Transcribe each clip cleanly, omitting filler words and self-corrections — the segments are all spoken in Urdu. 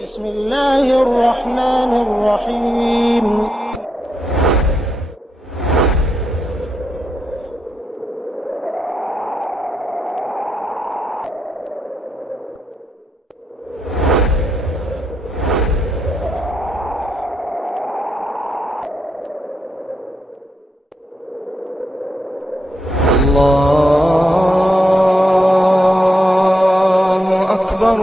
بسم الله الرحمن الرحيم الله أكبر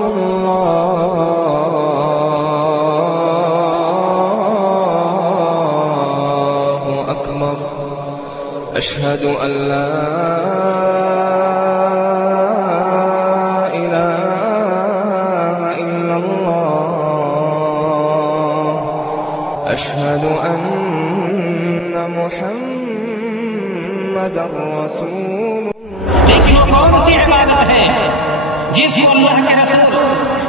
الله أكبر أشهد أن لا إله إلا الله أشهد أن محمد رسول. لیکن وہ کون سی عبادت ہے جس کو اللہ کے رسول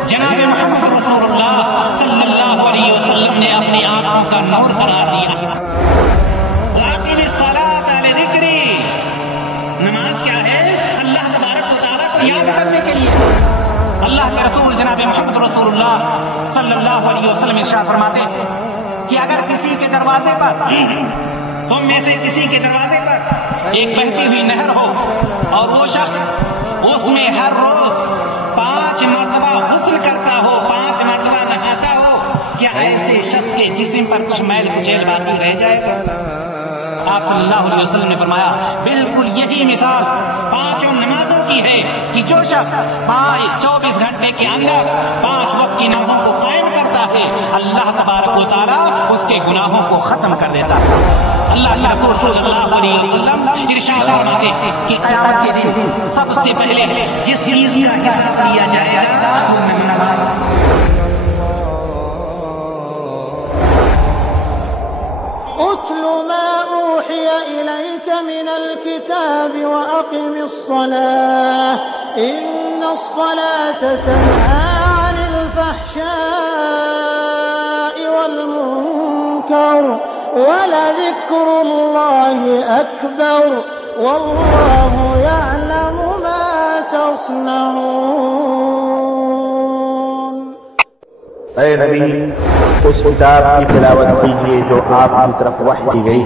جناب محمد رسول اللہ صلی اللہ علیہ وسلم نے اپنی آنکھوں کا نور قرار دیا؟ وَأَقِمِ الصَّلَاةَ لِذِكْرِي. نماز کیا ہے؟ اللہ تبارک و تعالیٰ کو یاد کرنے کے لیے. اللہ کے رسول جناب محمد رسول اللہ صلی اللہ علیہ وسلم ارشاد فرماتے کہ اگر کسی کے دروازے پر تم میں سے کسی کے دروازے پر ایک بہتی ہوئی نہر ہو اور وہ شخص اس میں ہر روز 5 مرتبہ غسل کرتا ہو، 5 مرتبہ نہاتا ہو، کیا ایسے شخص کے جسم پر کچھ میل کچیل باقی رہ جائے گا؟ آپ صلی اللہ علیہ وسلم نے فرمایا بالکل یہی مثال 5 نمازوں کی ہے کہ جو شخص 24 گھنٹے کے اندر 5 وقت کی نمازوں کو قائم کرتا ہے، اللہ تبارک و تعالیٰ اس کے گناہوں کو ختم کر دیتا ہے. اللہ کے رسول صلی اللہ علیہ وسلم ارشاد فرماتے کہ قیامت کے دن سب سے پہلے جس چیز کا حساب لیا جائے گا وہ نماز ہے. اتل ما اوحي اليك من الكتاب واقم الصلاة ان الصلاة تنهى عن الفحشاء والمنكر ولذكر الله أكبر والله يعلم ما تصنعون. اے نبی اس کتاب کی تلاوت کیجیے جو آپ کی طرف وحی کی گئی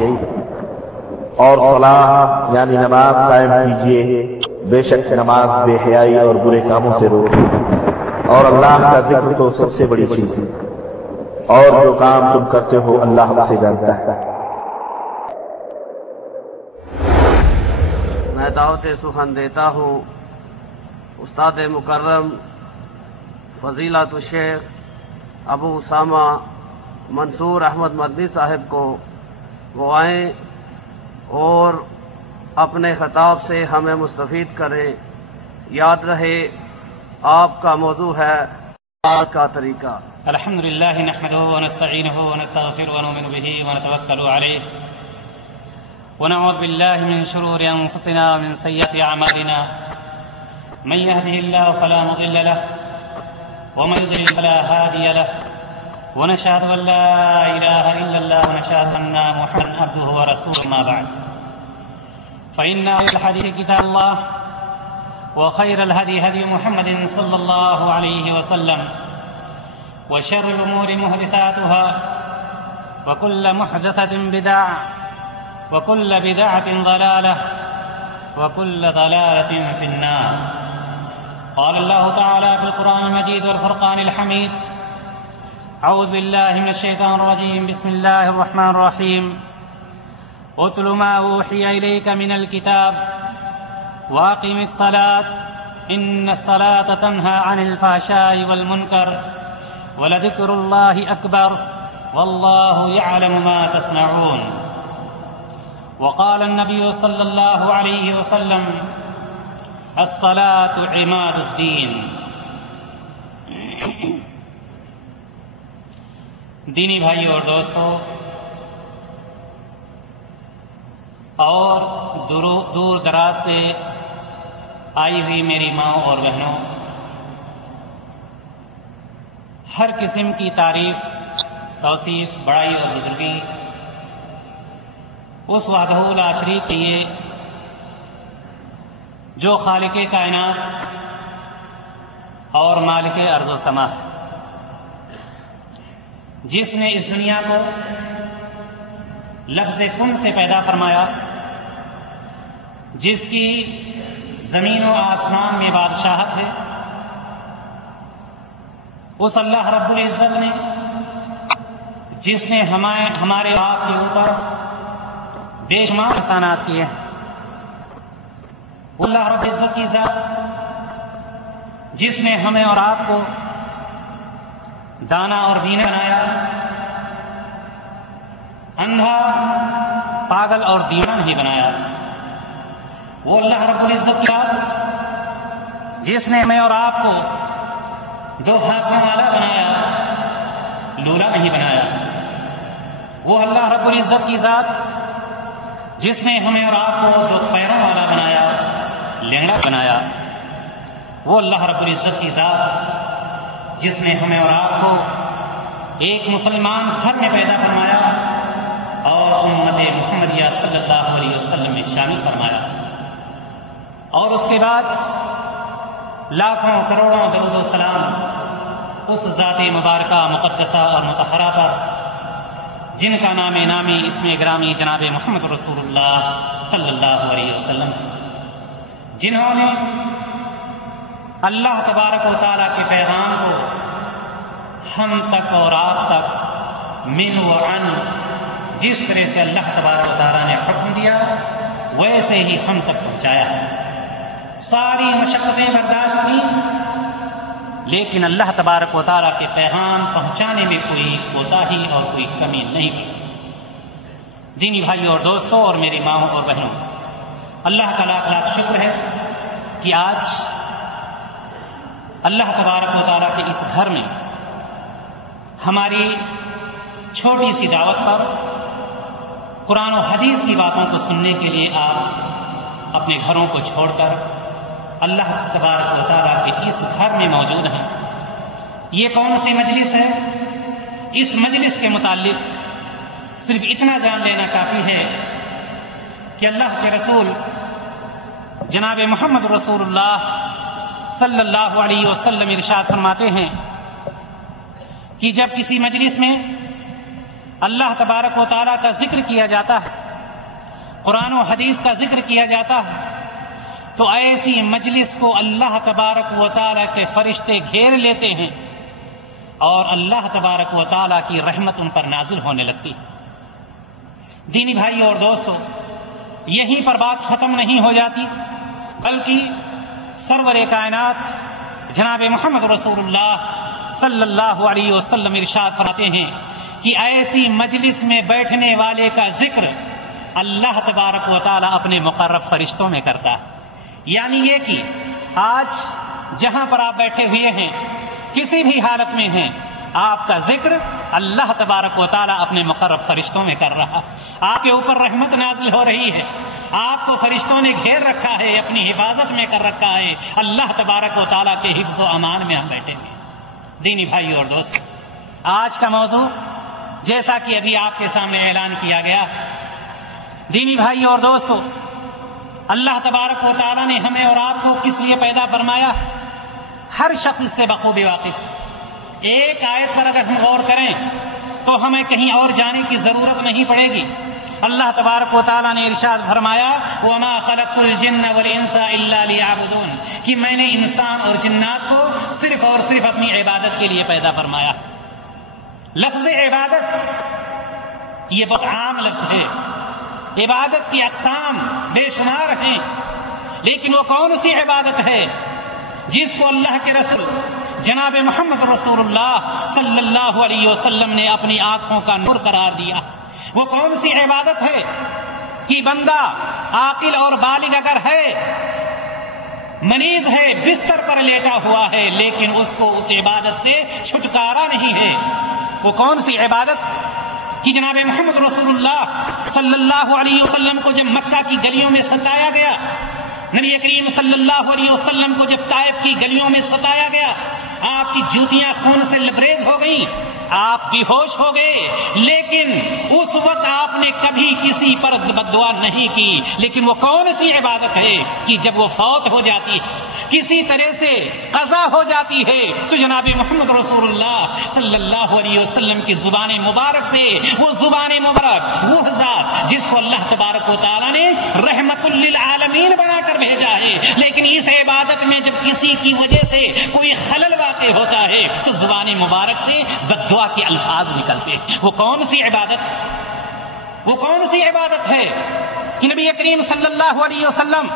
اور صلاح یعنی نماز قائم کیجیے، بے شک نماز بے حیائی اور برے کاموں سے روکے اور اللہ کا ذکر تو سب سے بڑی چیز ہے اور جو کام تم کرتے ہو اللہ اسے جانتا ہے. میں دعوت سخن دیتا ہوں استاد مکرم فضیلت الشیخ ابو اسامہ منصور احمد مدنی صاحب کو وہ آئیں اور اپنے خطاب سے ہمیں مستفید کریں. یاد رہے آپ کا موضوع ہے نماز کا طریقہ. الحمد لله نحمده ونستعينه ونستغفره ونؤمن به ونتوكل عليه ونعوذ بالله من شرور أنفسنا ومن سيئات أعمالنا من يهده الله فلا مضل له ومن يضلل فلا هادي له ونشهد أن لا إله إلا الله ونشهد أن محمدا عبده ورسوله. ما بعد فإن الحديث كتاب الله وخير الهدي هدي محمد صلى الله عليه وسلم وشر الأمور محدثاتها وكل محدثة بدعة وكل بدعة ضلالة وكل ضلالة في النار. قال الله تعالى في القرآن المجيد والفرقان الحميد أعوذ بالله من الشيطان الرجيم بسم الله الرحمن الرحيم اتل ما أوحي إليك من الكتاب وأقم الصلاة إن الصلاة تنهى عن الفحشاء والمنكر ولذكر الله أكبر والله يعلم ما تصنعون. وقال النبي صلى الله عليه وسلم الصلاة عماد الدين. دینی بھائیوں اور دوستوں اور دور دراز سے آئی ہوئی میری ماں اور بہنوں، ہر قسم کی تعریف، توصیف، بڑائی اور بزرگی اس وحدہ لا شریک کے لیے جو خالق کائنات اور مالک ارض و سما ہے. جس نے اس دنیا کو لفظ کن سے پیدا فرمایا، جس کی زمین و آسمان میں بادشاہت ہے، اس اللہ رب العزت نے جس نے ہمارے آپ کے اوپر بے شمار احسانات کیے ہیں، اللہ رب العزت کی ذات جس نے ہمیں اور آپ کو دانا اور بینا بنایا، اندھا، پاگل اور دیوانہ نہیں بنایا، وہ اللہ رب العزت کی ذات جس نے ہمیں اور آپ کو دو ہاتھوں والا بنایا، لولا نہیں بنایا، وہ اللہ رب العزت کی ذات جس نے ہمیں اور آپ کو دو پیروں والا بنایا، لینگڑا بنایا، وہ اللہ رب العزت کی ذات جس نے ہمیں اور آپ کو ایک مسلمان گھر میں پیدا فرمایا اور امت محمدیہ صلی اللہ علیہ وسلم میں شامل فرمایا، اور اس کے بعد لاکھوں کروڑوں درود و سلام اس ذات مبارکہ مقدسہ اور مطہرہ پر جن کا نام نامی اسم گرامی جناب محمد رسول اللہ صلی اللہ علیہ وسلم، جنہوں نے اللہ تبارک و تعالیٰ کے پیغام کو ہم تک اور آپ تک من و عن جس طرح سے اللہ تبارک و تعالیٰ نے حکم دیا ویسے ہی ہم تک پہنچایا، ساری مشقتیں برداشت کی، لیکن اللہ تبارک و تعالیٰ کے پیغام پہنچانے میں کوئی کوتاہی اور کوئی کمی نہیں پڑی۔ دینی بھائیوں اور دوستوں اور میری ماؤں اور بہنوں، اللہ کا لاکھ لاکھ شکر ہے کہ آج اللہ تبارک و تعالیٰ کے اس گھر میں ہماری چھوٹی سی دعوت پر قرآن و حدیث کی باتوں کو سننے کے لیے آپ اپنے گھروں کو چھوڑ کر اللہ تبارک و تعالیٰ کے اس گھر میں موجود ہیں۔ یہ کون سی مجلس ہے؟ اس مجلس کے متعلق صرف اتنا جان لینا کافی ہے کہ اللہ کے رسول جناب محمد رسول اللہ صلی اللہ علیہ وسلم ارشاد فرماتے ہیں کہ جب کسی مجلس میں اللہ تبارک و تعالیٰ کا ذکر کیا جاتا ہے، قرآن و حدیث کا ذکر کیا جاتا ہے، تو ایسی مجلس کو اللہ تبارک و تعالیٰ کے فرشتے گھیر لیتے ہیں اور اللہ تبارک و تعالیٰ کی رحمت ان پر نازل ہونے لگتی ہے۔ دینی بھائی اور دوستو، یہیں پر بات ختم نہیں ہو جاتی، بلکہ سرور کائنات جناب محمد رسول اللہ صلی اللہ علیہ وسلم ارشاد فرماتے ہیں کہ ایسی مجلس میں بیٹھنے والے کا ذکر اللہ تبارک و تعالیٰ اپنے مقرب فرشتوں میں کرتا ہے۔ یعنی یہ کہ آج جہاں پر آپ بیٹھے ہوئے ہیں، کسی بھی حالت میں ہیں، آپ کا ذکر اللہ تبارک و تعالیٰ اپنے مقرب فرشتوں میں کر رہا، آپ کے اوپر رحمت نازل ہو رہی ہے، آپ کو فرشتوں نے گھیر رکھا ہے، اپنی حفاظت میں کر رکھا ہے، اللہ تبارک و تعالیٰ کے حفظ و امان میں ہم بیٹھے ہیں۔ دینی بھائی اور دوست، آج کا موضوع جیسا کہ ابھی آپ کے سامنے اعلان کیا گیا، دینی بھائی اور دوستو، اللہ تبارک و تعالیٰ نے ہمیں اور آپ کو کس لیے پیدا فرمایا، ہر شخص اس سے بخوبی واقف ہے۔ ایک آیت پر اگر ہم غور کریں تو ہمیں کہیں اور جانے کی ضرورت نہیں پڑے گی۔ اللہ تبارک و تعالیٰ نے ارشاد فرمایا وَمَا خَلَقْتُ الْجِنَّ وَالْإِنسَ إِلَّا لِيَعْبُدُونَ، کہ میں نے انسان اور جنات کو صرف اور صرف اپنی عبادت کے لیے پیدا فرمایا۔ لفظ عبادت یہ بہت عام لفظ ہے، عبادت کی اقسام بے شمار ہیں، لیکن وہ کون سی عبادت ہے جس کو اللہ کے رسول جناب محمد رسول اللہ صلی اللہ علیہ وسلم نے اپنی آنکھوں کا نور قرار دیا؟ وہ کون سی عبادت ہے کہ بندہ عاقل اور بالغ اگر ہے، مریض ہے، بستر پر لیٹا ہوا ہے، لیکن اس کو اس عبادت سے چھٹکارا نہیں ہے؟ وہ کون سی عبادت کہ جناب محمد رسول اللہ صلی اللہ علیہ وسلم کو جب مکہ کی گلیوں میں ستایا گیا، نبی کریم صلی اللہ علیہ وسلم کو جب طائف کی گلیوں میں ستایا گیا، آپ کی جوتیاں خون سے لبریز ہو گئیں، آپ بے ہوش ہو گئے، لیکن اس وقت آپ نے کبھی کسی پر بد دعا نہیں کی۔ لیکن وہ کون سی عبادت ہے کہ جب وہ فوت ہو جاتی ہے، کسی طرح سے قضا ہو جاتی ہے تو جناب محمد رسول اللہ صلی اللہ علیہ وسلم کی زبان مبارک سے، وہ زبان مبارک، وہ ذات جس کو اللہ تبارک و تعالیٰ نے رحمت للعالمین بنا کر بھیجا ہے، لیکن اس عبادت میں جب کسی کی وجہ سے کوئی خلل واقع ہوتا ہے تو زبان مبارک سے بد دعا کے الفاظ نکلتے ہیں۔ وہ کون سی عبادت، وہ کون سی عبادت ہے کہ نبی کریم صلی اللہ علیہ وسلم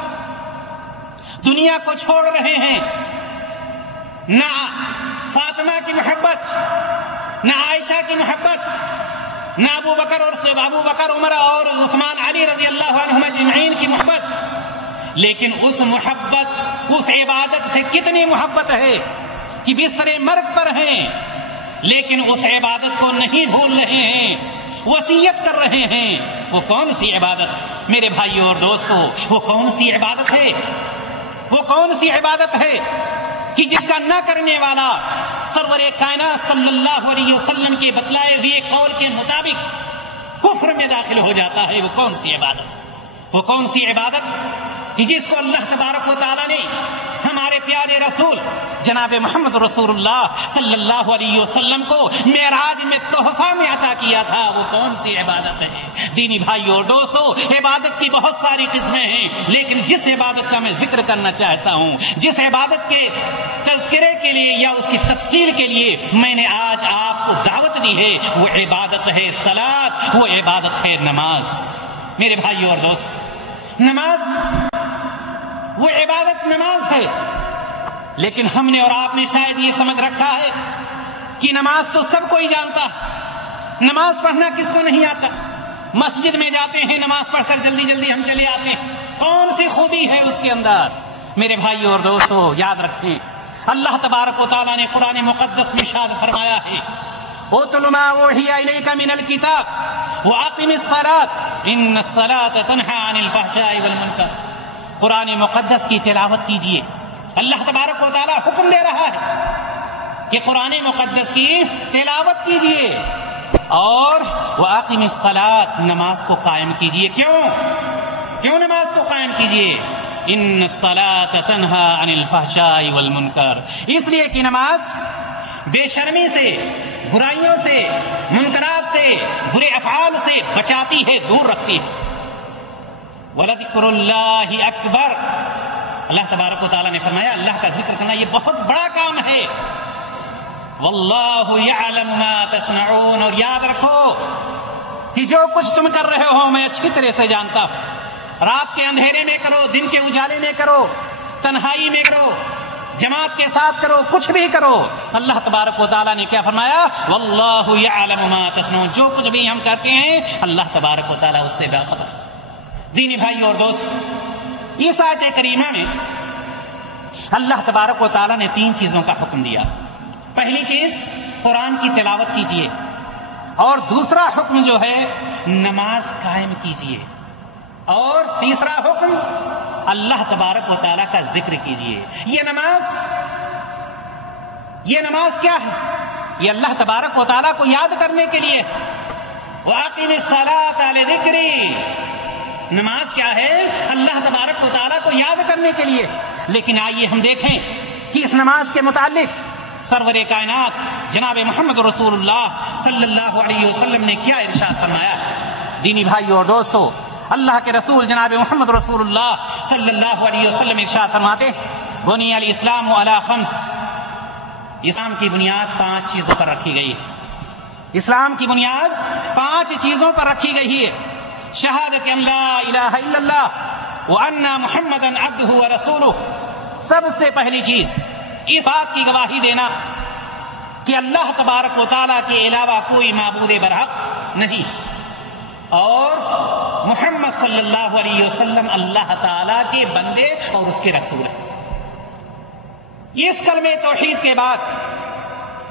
دنیا کو چھوڑ رہے ہیں، نہ فاطمہ کی محبت، نہ عائشہ کی محبت، نہ ابو بکر عمر اور عثمان علی رضی اللہ عنہم اجمعین کی محبت، لیکن اس محبت، اس عبادت سے کتنی محبت ہے کہ بستر مرگ پر ہیں لیکن اس عبادت کو نہیں بھول رہے ہیں، وصیت کر رہے ہیں۔ وہ کون سی عبادت میرے بھائیوں اور دوستوں، وہ کون سی عبادت ہے، وہ کون سی عبادت ہے کہ جس کا نہ کرنے والا سرور کائنات صلی اللہ علیہ وسلم کے بتلائے ہوئے قول کے مطابق کفر میں داخل ہو جاتا ہے؟ وہ کون سی عبادت، وہ کون سی عبادت کہ جس کو اللہ تبارک و تعالیٰ نے ہمارے پیارے رسول جناب محمد رسول اللہ صلی اللہ علیہ وسلم کو معراج میں تحفہ میں عطا کیا تھا؟ وہ کون سی عبادت ہے؟ دینی بھائیوں اور دوستوں، عبادت کی بہت ساری قسمیں ہیں، لیکن جس عبادت کا میں ذکر کرنا چاہتا ہوں، جس عبادت کے تذکرے کے لیے یا اس کی تفصیل کے لیے میں نے آج آپ کو دعوت دی ہے، وہ عبادت ہے صلاۃ، وہ عبادت ہے نماز۔ میرے بھائیوں اور دوست، نماز، وہ عبادت نماز ہے، لیکن ہم نے اور آپ نے شاید یہ سمجھ رکھا ہے کہ نماز تو سب کو ہی جانتا، نماز پڑھنا کس کو نہیں آتا؟ مسجد میں جاتے ہیں، نماز پڑھ کر جلدی جلدی ہم چلے آتے ہیں، کون سی خوبی ہے اس کے اندر؟ میرے بھائیوں اور دوستوں، یاد رکھیں اللہ تبارک و تعالیٰ نے قرآن مقدس میں ارشاد فرمایا ہے اُتْلُ مَا أُوحِیَ إِلَيْکَ مِنَ الْکِتَابِ وَأَقِمِ الصَّلَاةَ إِنَّ الصَّلَاةَ تَنْہَىٰ عَنِ الْفَحْشَاءِ وَالْمُنکَرِ۔ قرآن مقدس کی تلاوت کیجئے، اللہ تبارک و تعالیٰ حکم دے رہا ہے کہ قرآن مقدس کی تلاوت کیجئے اور وَأَقِمِ الصَّلَاةَ، نماز کو قائم کیجئے۔ کیوں نماز کو قائم کیجئے؟ ان الصلاۃ تنہا عن الفحشاء والمنکر، اس لیے کہ نماز بے شرمی سے، برائیوں سے، منکرات سے، برے افعال سے بچاتی ہے، دور رکھتی ہے۔ وَلَذِكْرُ اللَّهِ أَكْبَرُ، اللہ تبارک و تعالیٰ نے فرمایا اللہ کا ذکر کرنا یہ بہت بڑا کام ہے۔ وَاللَّهُ يَعْلَمُ مَا تَصْنَعُونَ، اور یاد رکھو کہ جو کچھ تم کر رہے ہو میں اچھی طرح سے جانتا ہوں۔ رات کے اندھیرے میں کرو، دن کے اجالے میں کرو، تنہائی میں کرو، جماعت کے ساتھ کرو، کچھ بھی کرو، اللہ تبارک و تعالیٰ نے کیا فرمایا؟ واللہ یعلم ما تصنعون، جو کچھ بھی ہم کرتے ہیں اللہ تبارک و تعالیٰ اس سے باخبر۔ دینی بھائیوں اور دوست، اس آیت کریمہ میں اللہ تبارک و تعالیٰ نے 3 چیزوں کا حکم دیا۔ پہلی چیز قرآن کی تلاوت کیجئے، اور دوسرا حکم جو ہے نماز قائم کیجئے، اور تیسرا حکم اللہ تبارک و تعالیٰ کا ذکر کیجئے۔ یہ نماز کیا ہے؟ یہ اللہ تبارک و تعالیٰ کو یاد کرنے کے لیے۔ وَأَقِمِ الصَّلَاةَ لِذِكْرِي، نماز کیا ہے؟ اللہ تبارک و تعالیٰ کو یاد کرنے کے لیے۔ لیکن آئیے ہم دیکھیں کہ اس نماز کے متعلق سرور کائنات جناب محمد رسول اللہ صلی اللہ علیہ وسلم نے کیا ارشاد فرمایا۔ دینی بھائیوں اور دوستو، اللہ کے رسول جناب محمد رسول اللہ صلی اللہ علیہ وسلم ارشاد فرماتے بنی الاسلام علی 5، اسلام کی بنیاد 5 چیزوں پر رکھی گئی ہے۔ اسلام کی بنیاد 5 چیزوں پر رکھی گئی ہے۔ شہادت ان لا الہ الا اللہ وان محمدا عبدہ ورسولہ، سب سے پہلی چیز اس بات کی گواہی دینا کہ اللہ تبارک و تعالیٰ کے علاوہ کوئی معبود برحق نہیں، اور محمد صلی اللہ علیہ وسلم اللہ تعالیٰ کے بندے اور اس کے رسول ہیں۔ اس کلمہ توحید کے بعد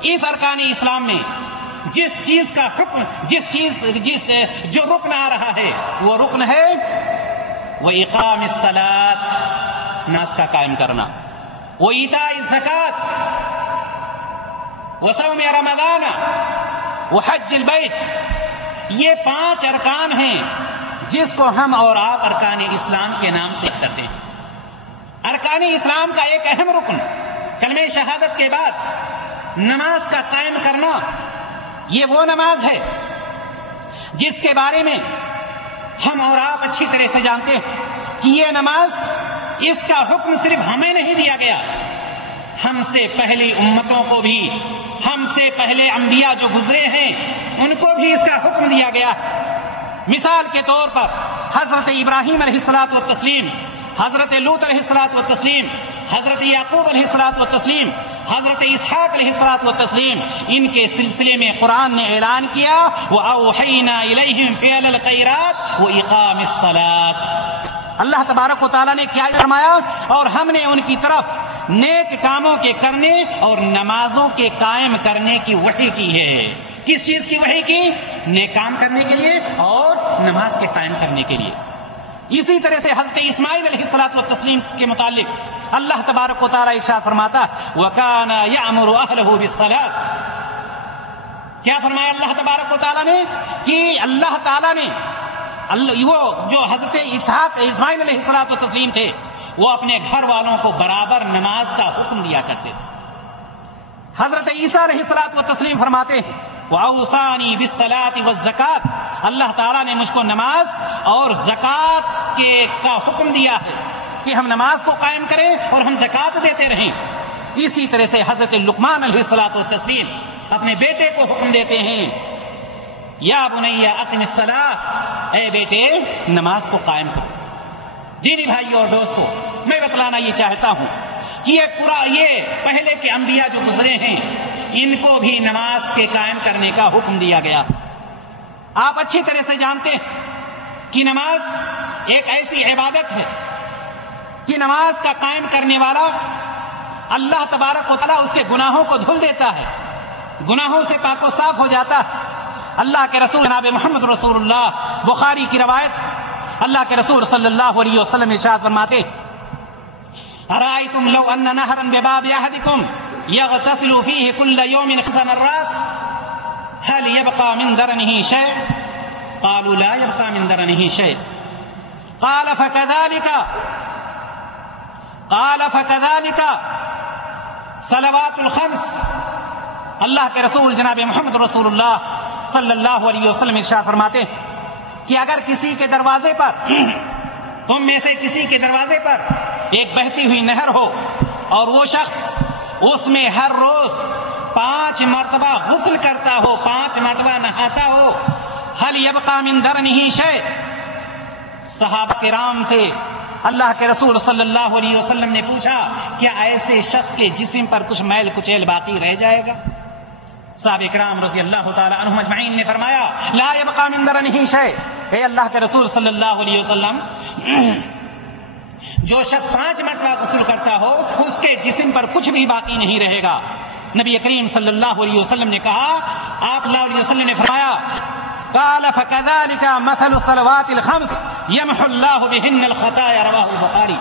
اس ارکان اسلام میں جس چیز کا حکم، جو رکن آ رہا ہے وہ رکن ہے وہ اقام الصلاۃ، نماز کا قائم کرنا، وہ ایتاء الزکوٰۃ، وہ صوم رمضان، وہ حج البیت۔ یہ 5 ارکان ہیں جس کو ہم اور آپ ارکان اسلام کے نام سے کرتے ہیں۔ ارکان اسلام کا ایک اہم رکن کلمہ شہادت کے بعد نماز کا قائم کرنا، یہ وہ نماز ہے جس کے بارے میں ہم اور آپ اچھی طرح سے جانتے ہیں کہ یہ نماز، اس کا حکم صرف ہمیں نہیں دیا گیا، ہم سے پہلی امتوں کو بھی، ہم سے پہلے انبیاء جو گزرے ہیں ان کو بھی اس کا حکم دیا گیا۔ مثال کے طور پر حضرت ابراہیم علیہ الصلوۃ والتسلیم، حضرت لوط علیہ الصلوۃ والتسلیم، حضرت یعقوب علیہ الصلوۃ والتسلیم، حضرت اسحاق علیہ الصلوۃ والتسلیم، ان کے سلسلے میں قرآن نے اعلان کیا وَأَوْحَيْنَا إِلَيْهِمْ فِعْلَ الْخَيْرَاتِ وَإِقَامِ الصَّلَاةِ۔ اللہ تبارک و تعالیٰ نے کیا فرمایا؟ اور ہم نے ان کی طرف نیک کاموں کے کرنے اور نمازوں کے قائم کرنے کی وحی کی ہے۔ کس چیز کی وحی کی؟ نیک کام کرنے کے لیے اور نماز کے قائم کرنے کے لیے۔ اسی طرح سے حضرت اسماعیل علیہ الصلوۃ والتسلیم کے متعلق اللہ تبارک و تعالیٰ ارشاد فرماتا وَكَانَ يَأْمُرُ أَهْلَهُ بِالصَّلَاةِ۔ کیا فرمایا اللہ تبارک و تعالیٰ نے؟ کہ اللہ تعالیٰ نے وہ جو حضرت اسماعیل علیہ الصلوۃ والتسلیم تھے، وہ اپنے گھر والوں کو برابر نماز کا حکم دیا کرتے تھے۔ حضرت عیسیٰ علیہ الصلوۃ والتسلیم فرماتے ہیں وَأَوْصَانِي بِالصَّلَاةِ وَالزَّكَاةِ، اللہ تعالیٰ نے مجھ کو نماز اور زکوٰۃ کا حکم دیا ہے کہ ہم نماز کو قائم کریں اور ہم زکوٰۃ دیتے رہیں۔ اسی طرح سے حضرت لقمان علیہ الصلوۃ والتسلیم اپنے بیٹے کو حکم دیتے ہیں یا بنی اقم الصلاۃ، اے بیٹے نماز کو قائم کرو۔ دینی بھائیو اور دوستو، میں بتلانا یہ چاہتا ہوں کہ یہ پہلے کے انبیاء جو گزرے ہیں ان کو بھی نماز کے قائم کرنے کا حکم دیا گیا۔ آپ اچھی طرح سے جانتے ہیں کہ نماز ایک ایسی عبادت ہے کہ نماز کا قائم کرنے والا اللہ تبارک و تعالیٰ اس کے گناہوں کو دھل دیتا ہے، گناہوں سے پاک و صاف ہو جاتا ہے۔ اللہ کے رسول جناب محمد رسول اللہ، بخاری کی روایت، اللہ کے رسول صلی اللہ علیہ وسلم ارشاد فرماتے ارائیتم لو ان نہرا بباب احدکم یغتسل فیہ کل یوم 5 مرات هل يبقى من درنه شيء؟ قالوا لا يبقى من درنه شيء۔ قال فكذلك صلوات الخمس۔ اللہ کے رسول جناب محمد رسول اللہ صلی اللہ علیہ وسلم ارشاد فرماتے کہ اگر کسی کے دروازے پر، تم میں سے کسی کے دروازے پر ایک بہتی ہوئی نہر ہو اور وہ شخص اس میں ہر روز 5 مرتبہ غسل کرتا ہو، 5 مرتبہ نہاتا ہو، هل يبقى من درنه شيء؟ صحابہ کرام سے اللہ کے رسول صلی اللہ علیہ وسلم نے پوچھا کیا ایسے شخص کے جسم پر کچھ میل کچیل باقی رہ جائے گا؟ صحابہ کرام رضی اللہ تعالی عنہم اجمعین نے فرمایا لا يبقى من درنه شيء، اے اللہ کے رسول صلی اللہ علیہ وسلم، جو شخص 5 مرتبہ غسل کرتا ہو اس کے جسم پر کچھ بھی باقی نہیں رہے گا۔ نبی کریم صلی اللہ علیہ وسلم نے کہا، آپ صلی اللہ علیہ وسلم نے فرمایا قال فكذلك مثل الصلوات الخمس يمحو الله بهن الخطايا، رواہ البخاری۔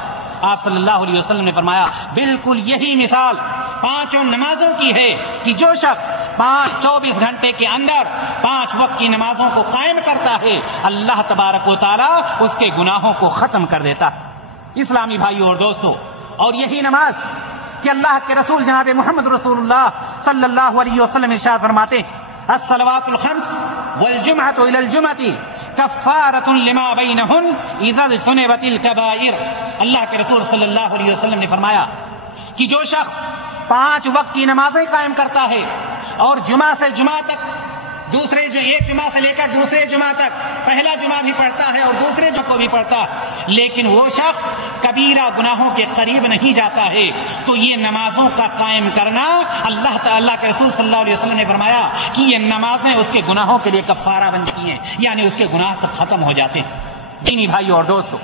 آپ صلی اللہ علیہ وسلم نے فرمایا بالکل یہی مثال 5 نمازوں کی ہے کہ جو شخص 24 گھنٹے کے اندر 5 وقت کی نمازوں کو قائم کرتا ہے اللہ تبارک و تعالی اس کے گناہوں کو ختم کر دیتا ہے۔ اسلامی بھائیوں اور دوستو، اور یہی نماز کہ اللہ کے رسول جناب محمد رسول اللہ صلی اللہ علیہ وسلم ارشاد فرماتے الصلوات الخمس والجمعة إلى الجمعة كفارة لما بينهن إذا اجتنبت الكبائر۔ اللہ کے رسول صلی اللہ علیہ وسلم نے فرمایا کہ جو شخص 5 وقت کی نمازیں قائم کرتا ہے اور جمعہ سے جمعہ تک، ایک جمعہ سے لے کر دوسرے جمعہ تک، پہلا جمعہ بھی پڑھتا ہے اور دوسرے جمعہ کو بھی پڑھتا ہے، لیکن وہ شخص کبیرہ گناہوں کے قریب نہیں جاتا ہے، تو یہ نمازوں کا قائم کرنا اللہ کے رسول صلی اللہ علیہ وسلم نے فرمایا کہ یہ نمازیں اس کے گناہوں کے لیے کفارہ بن جاتی ہیں، یعنی اس کے گناہ سب ختم ہو جاتے ہیں۔ دینی بھائیوں اور دوستو،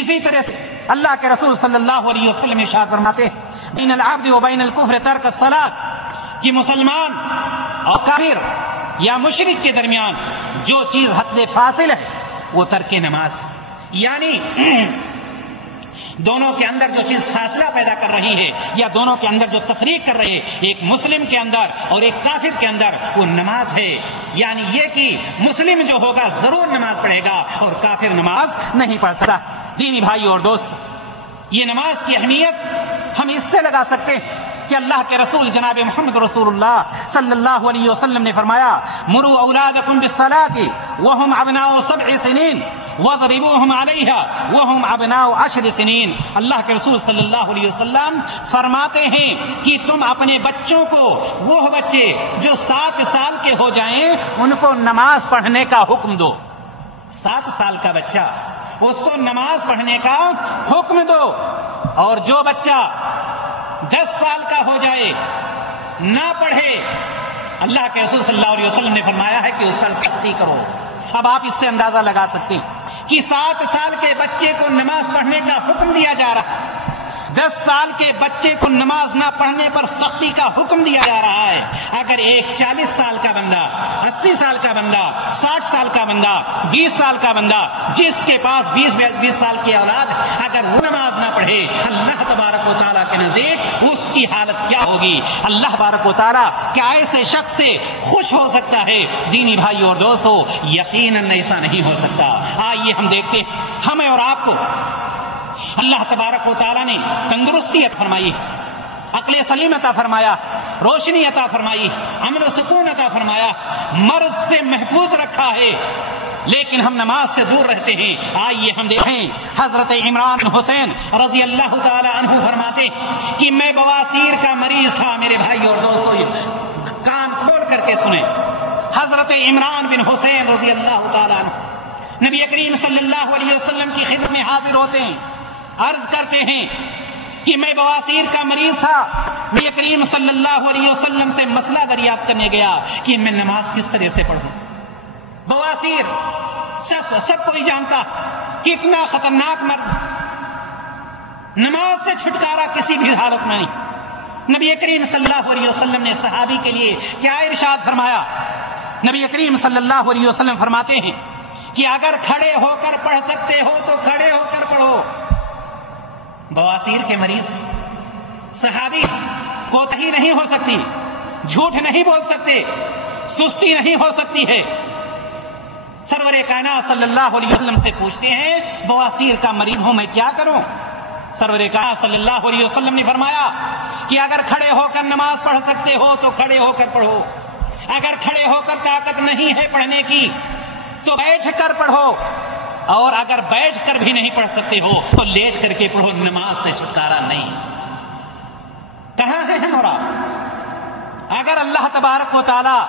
اسی طرح سے اللہ کے رسول صلی اللہ علیہ وسلم ارشاد فرماتے بین العبد و بین الکفر ترک الصلاۃ، کہ مسلمان اور کافر یا مشرک کے درمیان جو چیز حد فاصل ہے وہ ترک نماز، یعنی دونوں کے اندر جو چیز فاصلہ پیدا کر رہی ہے یا دونوں کے اندر جو تفریق کر رہی ہے ایک مسلم کے اندر اور ایک کافر کے اندر، وہ نماز ہے۔ یعنی یہ کہ مسلم جو ہوگا ضرور نماز پڑھے گا اور کافر نماز نہیں پڑھ سکتا۔ دینی بھائی اور دوست، یہ نماز کی اہمیت ہم اس سے لگا سکتے ہیں کہ اللہ کے رسول جناب محمد رسول اللہ صلی اللہ علیہ وسلم نے فرمایا مروا اولادکم بالصلاة وهم ابناء 7 سنین وضربوهم علیها وهم ابناء 10 سنین۔ اللہ کے رسول صلی اللہ علیہ وسلم فرماتے ہیں کہ تم اپنے بچوں کو، وہ بچے جو 7 سال کے ہو جائیں، ان کو نماز پڑھنے کا حکم دو۔ 7 سال کا بچہ، اس کو نماز پڑھنے کا حکم دو، اور جو بچہ 10 سال کا ہو جائے نہ پڑھے، اللہ کے رسول صلی اللہ علیہ وسلم نے فرمایا ہے کہ اس پر سختی کرو۔ اب آپ اس سے اندازہ لگا سکتے ہیں کہ 7 سال کے بچے کو نماز پڑھنے کا حکم دیا جا رہا ہے، 10 سال کے بچے کو نماز نہ پڑھنے پر سختی کا حکم دیا جا رہا ہے۔ اگر ایک 40 سال کا بندہ، 80 سال کا بندہ، 60 سال کا بندہ، 20 سال کا بندہ، جس کے پاس 20 سال کی اولاد، اگر وہ نماز نہ پڑھے، اللہ تبارک و تعالیٰ کے نزدیک اس کی حالت کیا ہوگی؟ اللہ تبارک و تعالیٰ کیا ایسے شخص سے خوش ہو سکتا ہے؟ دینی بھائی اور دوستو، یقیناً ایسا نہیں ہو سکتا۔ آئیے ہم دیکھتے ہیں، ہمیں اور آپ کو اللہ تبارک و تعالیٰ نے تندرستی عطا فرمائی، عقل سلیم عطا فرمایا، روشنی عطا فرمائی، امن و سکون عطا فرمایا، مرض سے محفوظ رکھا ہے، لیکن ہم نماز سے دور رہتے ہیں۔ آئیے ہم دیکھیں، حضرت عمران حسین رضی اللہ تعالی عنہ فرماتے کہ میں بواسیر کا مریض تھا۔ میرے بھائی اور دوستو، کان کھول کر کے سنیں، حضرت عمران بن حسین رضی اللہ تعالی عنہ نبی کریم صلی اللہ علیہ وسلم کی خدمت میں حاضر ہوتے ہیں، عرض کرتے ہیں کہ میں بواسیر کا مریض تھا، نبی کریم صلی اللہ علیہ وسلم سے مسئلہ دریافت کرنے گیا کہ میں نماز کس طرح سے پڑھوں۔ بواسیر سب کوئی جانتا کتنا خطرناک مرض، نماز سے چھٹکارا کسی بھی حالت میں نہیں۔ نبی کریم صلی اللہ علیہ وسلم نے صحابی کے لیے کیا ارشاد فرمایا؟ نبی کریم صلی اللہ علیہ وسلم فرماتے ہیں کہ اگر کھڑے ہو کر پڑھ سکتے ہو تو کھڑے ہو کر پڑھو۔ بواسیر کے مریض صحابی، کوتاہی نہیں ہو سکتی، جھوٹ نہیں بول سکتے، سستی نہیں ہو سکتی ہے۔ سرور کائنات صلی اللہ علیہ وسلم سے پوچھتے ہیں بواسیر کا مریض ہوں، میں کیا کروں؟ سرور کائنات صلی اللہ علیہ وسلم نے فرمایا کہ اگر کھڑے ہو کر نماز پڑھ سکتے ہو تو کھڑے ہو کر پڑھو، اگر کھڑے ہو کر طاقت نہیں ہے پڑھنے کی تو بیٹھ کر پڑھو، اور اگر بیٹھ کر بھی نہیں پڑھ سکتے ہو تو لیٹ کر کے پڑھو، نماز سے چھٹکارا نہیں۔ کہاں ہے ہم اور آپ؟ اگر اللہ تبارک و تعالیٰ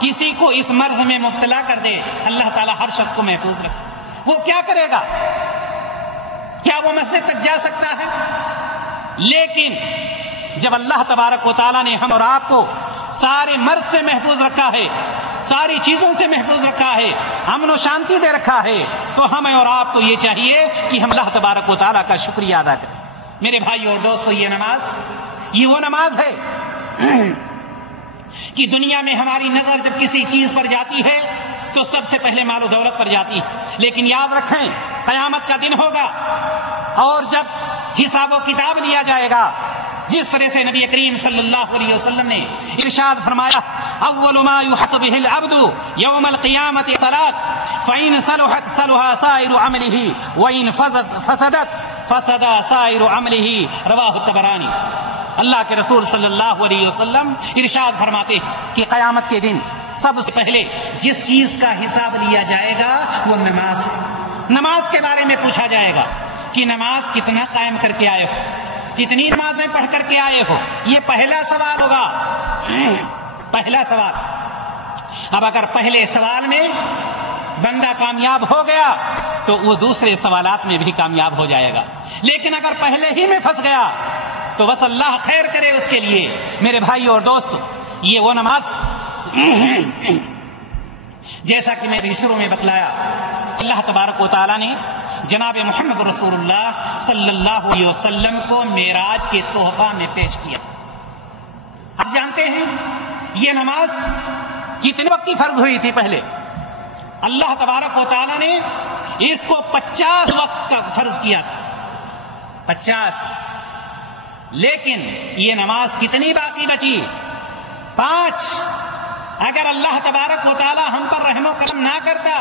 کسی کو اس مرض میں مبتلا کر دے، اللہ تعالیٰ ہر شخص کو محفوظ رکھے، وہ کیا کرے گا؟ کیا وہ مسجد تک جا سکتا ہے؟ لیکن جب اللہ تبارک و تعالیٰ نے ہم اور آپ کو سارے مرض سے محفوظ رکھا ہے، ساری چیزوں سے محفوظ رکھا ہے، امن و شانتی دے رکھا ہے، تو ہمیں اور آپ کو یہ چاہیے کہ ہم اللہ تبارک و تعالیٰ کا شکریہ ادا کریں۔ میرے بھائی اور دوستو، یہ وہ نماز ہے کہ دنیا میں ہماری نظر جب کسی چیز پر جاتی ہے تو سب سے پہلے مال و دولت پر جاتی ہے، لیکن یاد رکھیں قیامت کا دن ہوگا اور جب حساب و کتاب لیا جائے گا، جس طرح سے نبی کریم صلی اللہ علیہ وسلم نے ارشاد فرمایا اول ما يحاسب به العبد يوم القيامة الصلاة فإن صلحت صلح سائر عمله وإن فسد سائر عمله رواہ الطبرانی۔ اللہ کے رسول صلی اللہ علیہ وسلم ارشاد فرماتے کہ قیامت کے دن سب سے پہلے جس چیز کا حساب لیا جائے گا وہ نماز ہے۔ نماز کے بارے میں پوچھا جائے گا کہ نماز کتنا قائم کر کے آئے ہو، کتنی نمازیں پڑھ کر کے آئے ہو، یہ پہلا سوال ہوگا، پہلا سوال۔ اب اگر پہلے سوال میں بندہ کامیاب ہو گیا تو وہ دوسرے سوالات میں بھی کامیاب ہو جائے گا، لیکن اگر پہلے ہی میں پھنس گیا تو بس اللہ خیر کرے اس کے لیے۔ میرے بھائی اور دوستو، یہ وہ نماز جیسا کہ میں بھی شروع میں بتلایا، اللہ تبارک و تعالیٰ نے جناب محمد رسول اللہ صلی اللہ علیہ وسلم کو معراج کے تحفہ میں پیش کیا۔ آپ جانتے ہیں یہ نماز کتنے وقت کی فرض ہوئی تھی؟ پہلے اللہ تبارک و تعالیٰ نے اس کو 50 وقت کا فرض کیا تھا، 50، لیکن یہ نماز کتنی باقی بچی؟ 5۔ اگر اللہ تبارک و تعالیٰ ہم پر رحم و کرم نہ کرتا،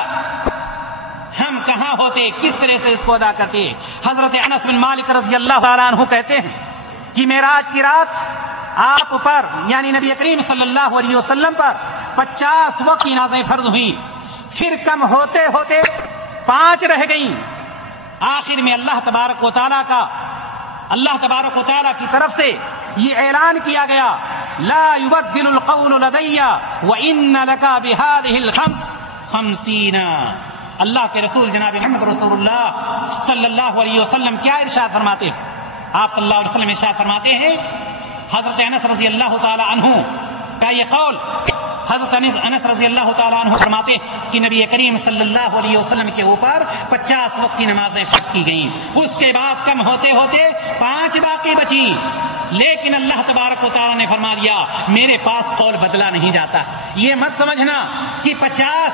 ہم کہاں ہوتے، کس طرح سے اس کو ادا کرتے۔ حضرت انس بن مالک رضی اللہ تعالیٰ عنہ کہتے ہیں کہ معراج کی رات آپ پر یعنی نبی کریم صلی اللہ علیہ وسلم پر 50 وقت کی نمازیں فرض ہوئیں، پھر کم ہوتے ہوتے 5 رہ گئیں۔ آخر میں اللہ تبارک و تعالیٰ کی طرف سے یہ اعلان کیا گیا، لا يبدل القول لدي وان لك بهذه الخمس 50۔ اللہ کے رسول جناب محمد رسول اللہ صلی اللہ علیہ وسلم کیا ارشاد فرماتے ہیں؟ آپ صلی اللہ علیہ وسلم ارشاد فرماتے ہیں، حضرت انس رضی اللہ تعالی عنہ کا یہ قول، حضرت انس رضی اللہ تعالیٰ عنہ فرماتے ہیں کہ نبی کریم صلی اللہ علیہ وسلم کے اوپر 50 وقت کی نمازیں فرض کی گئیں، اس کے بعد کم ہوتے ہوتے 5 باقی بچیں، لیکن اللہ تبارک و تعالیٰ نے فرما دیا میرے پاس قول بدلا نہیں جاتا۔ یہ مت سمجھنا کہ 50